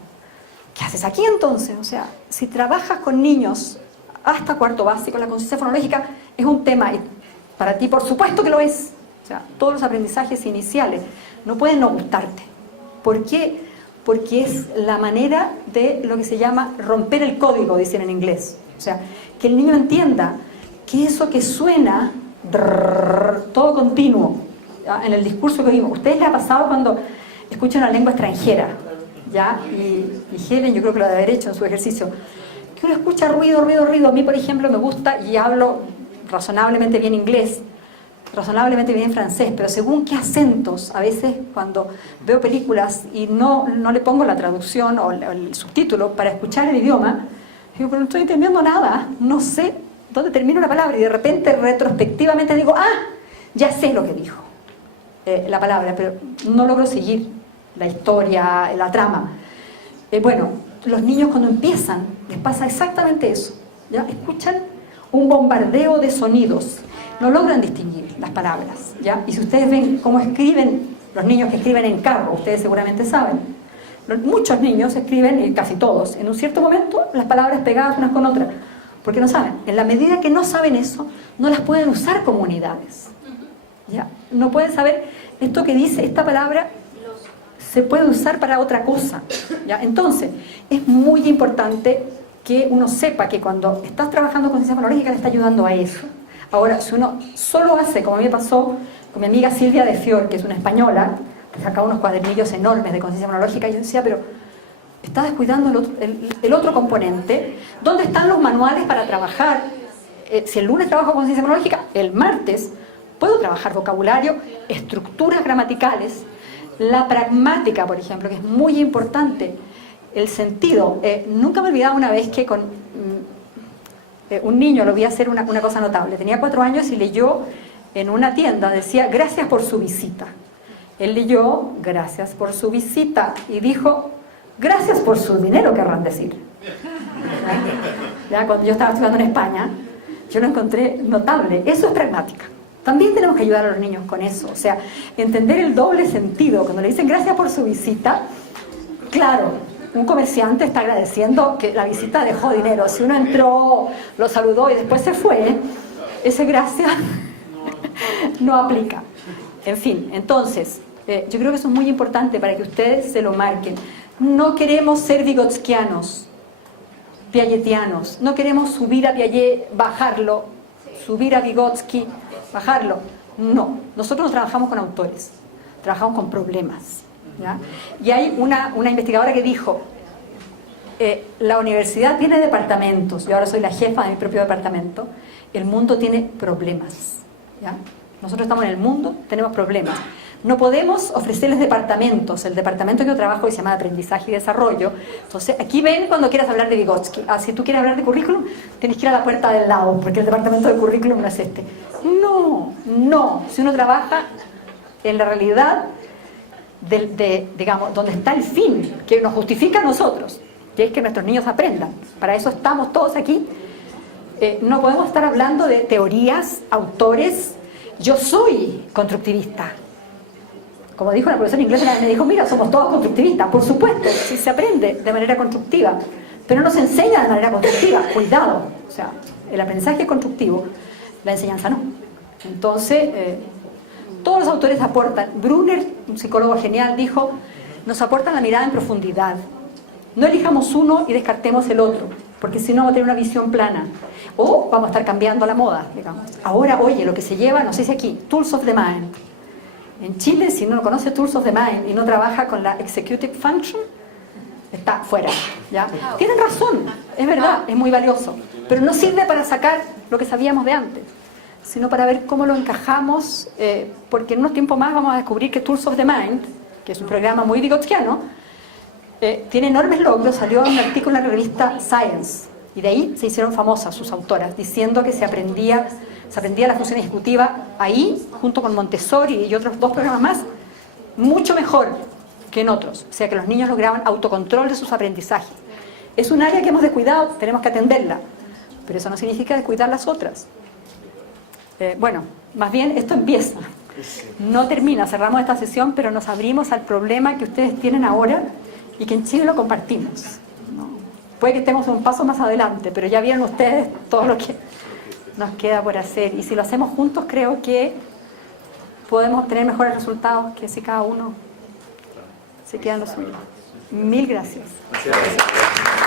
¿Qué haces aquí entonces? O sea, si trabajas con niños hasta cuarto básico, la conciencia fonológica es un tema, y para ti por supuesto que lo es. O sea, todos los aprendizajes iniciales no pueden no gustarte. ¿Por qué? Porque es la manera de lo que se llama romper el código, dicen en inglés. O sea, que el niño entienda que eso que suena todo continuo, ¿ya? En el discurso que vimos, ¿ustedes les ha pasado cuando escuchan una lengua extranjera? ¿Ya? Y Helen, yo creo que lo debe haber hecho en su ejercicio, que uno escucha ruido. A mí, por ejemplo, me gusta y hablo razonablemente bien inglés, razonablemente bien francés, pero según qué acentos, a veces cuando veo películas y no le pongo la traducción o el subtítulo para escuchar el idioma, digo, pero no estoy entendiendo nada, no sé dónde termina una palabra, y de repente retrospectivamente digo, ya sé lo que dijo la palabra, pero no logro seguir la historia, la trama. Bueno, los niños cuando empiezan les pasa exactamente eso, ¿ya? Escuchan un bombardeo de sonidos, no logran distinguir las palabras, ¿ya? Y si ustedes ven cómo escriben los niños que escriben en carro, ustedes seguramente saben, muchos niños escriben, y casi todos, en un cierto momento las palabras pegadas unas con otras, porque no saben. En la medida que no saben eso, no las pueden usar como unidades, ¿ya? No pueden saber esto que dice esta palabra se puede usar para otra cosa, ¿ya? Entonces es muy importante que uno sepa que cuando estás trabajando con ciencia fonológica le está ayudando a eso. Ahora, si uno solo hace, como a mí me pasó con mi amiga Silvia de Fior, que es una española, que sacaba unos cuadernillos enormes de conciencia fonológica, y yo decía, pero está descuidando el otro componente. ¿Dónde están los manuales para trabajar? Si el lunes trabajo con ciencia fonológica, el martes puedo trabajar vocabulario, estructuras gramaticales, la pragmática, por ejemplo, que es muy importante, el sentido. Nunca me he olvidado una vez que con un niño lo vi hacer una cosa notable. Tenía 4 años y leyó en una tienda, decía, gracias por su visita. Él leyó, gracias por su visita, y dijo, gracias por su dinero, querrán decir. ¿Ya? Cuando yo estaba estudiando en España, yo lo encontré notable. Eso es pragmática. También tenemos que ayudar a los niños con eso. O sea, entender el doble sentido. Cuando le dicen gracias por su visita, claro, un comerciante está agradeciendo que la visita dejó dinero. Si uno entró, lo saludó y después se fue, ese gracias no aplica. En fin, entonces, yo creo que eso es muy importante para que ustedes se lo marquen. No queremos ser vygotskianos, piagetianos. No queremos subir a Piaget, bajarlo, subir a Vygotsky, bajarlo. No, nosotros no trabajamos con autores, trabajamos con problemas, ¿ya? Y hay una investigadora que dijo, la universidad tiene departamentos, yo ahora soy la jefa de mi propio departamento, el mundo tiene problemas, ¿ya? Nosotros estamos en el mundo, tenemos problemas. No podemos ofrecerles departamentos. El departamento que yo trabajo se llama Aprendizaje y Desarrollo. Entonces, aquí ven cuando quieras hablar de Vygotsky. Si tú quieres hablar de currículum, tienes que ir a la puerta del lado, porque el departamento de currículum no es este. No. Si uno trabaja en la realidad, digamos, donde está el fin, que nos justifica a nosotros, que es que nuestros niños aprendan. Para eso estamos todos aquí. No podemos estar hablando de teorías, autores, Yo soy constructivista. Como dijo la profesora inglesa, me dijo, mira, somos todos constructivistas. Por supuesto, si se aprende de manera constructiva, pero no se enseña de manera constructiva. Cuidado. O sea, el aprendizaje es constructivo, la enseñanza no. Entonces, todos los autores aportan. Brunner, un psicólogo genial, dijo, nos aportan la mirada en profundidad. No elijamos uno y descartemos el otro, porque si no vamos a tener una visión plana. O vamos a estar cambiando la moda, digamos. Ahora, oye, lo que se lleva, no sé si aquí, Tools of the Mind. En Chile, si no conoce Tools of the Mind y no trabaja con la Executive Function, está fuera, ¿ya? Tienen razón, es verdad, es muy valioso, pero no sirve para sacar lo que sabíamos de antes, sino para ver cómo lo encajamos, porque en unos tiempos más vamos a descubrir que Tools of the Mind, que es un programa muy vigotskiano, tiene enormes logros. Salió un artículo en la revista Science, y de ahí se hicieron famosas sus autoras, diciendo que se aprendía la función ejecutiva ahí, junto con Montessori y otros 2 programas más, mucho mejor que en otros. O sea, que los niños lograban autocontrol de sus aprendizajes. Es un área que hemos descuidado, tenemos que atenderla, pero eso no significa descuidar las otras. Bueno, más bien esto empieza, no termina. Cerramos esta sesión, pero nos abrimos al problema que ustedes tienen ahora y que en Chile lo compartimos, ¿no? Puede que estemos un paso más adelante, pero ya vieron ustedes todo lo que nos queda por hacer, y si lo hacemos juntos creo que podemos obtener mejores resultados que si cada uno se queda en lo suyo. Mil gracias. Gracias.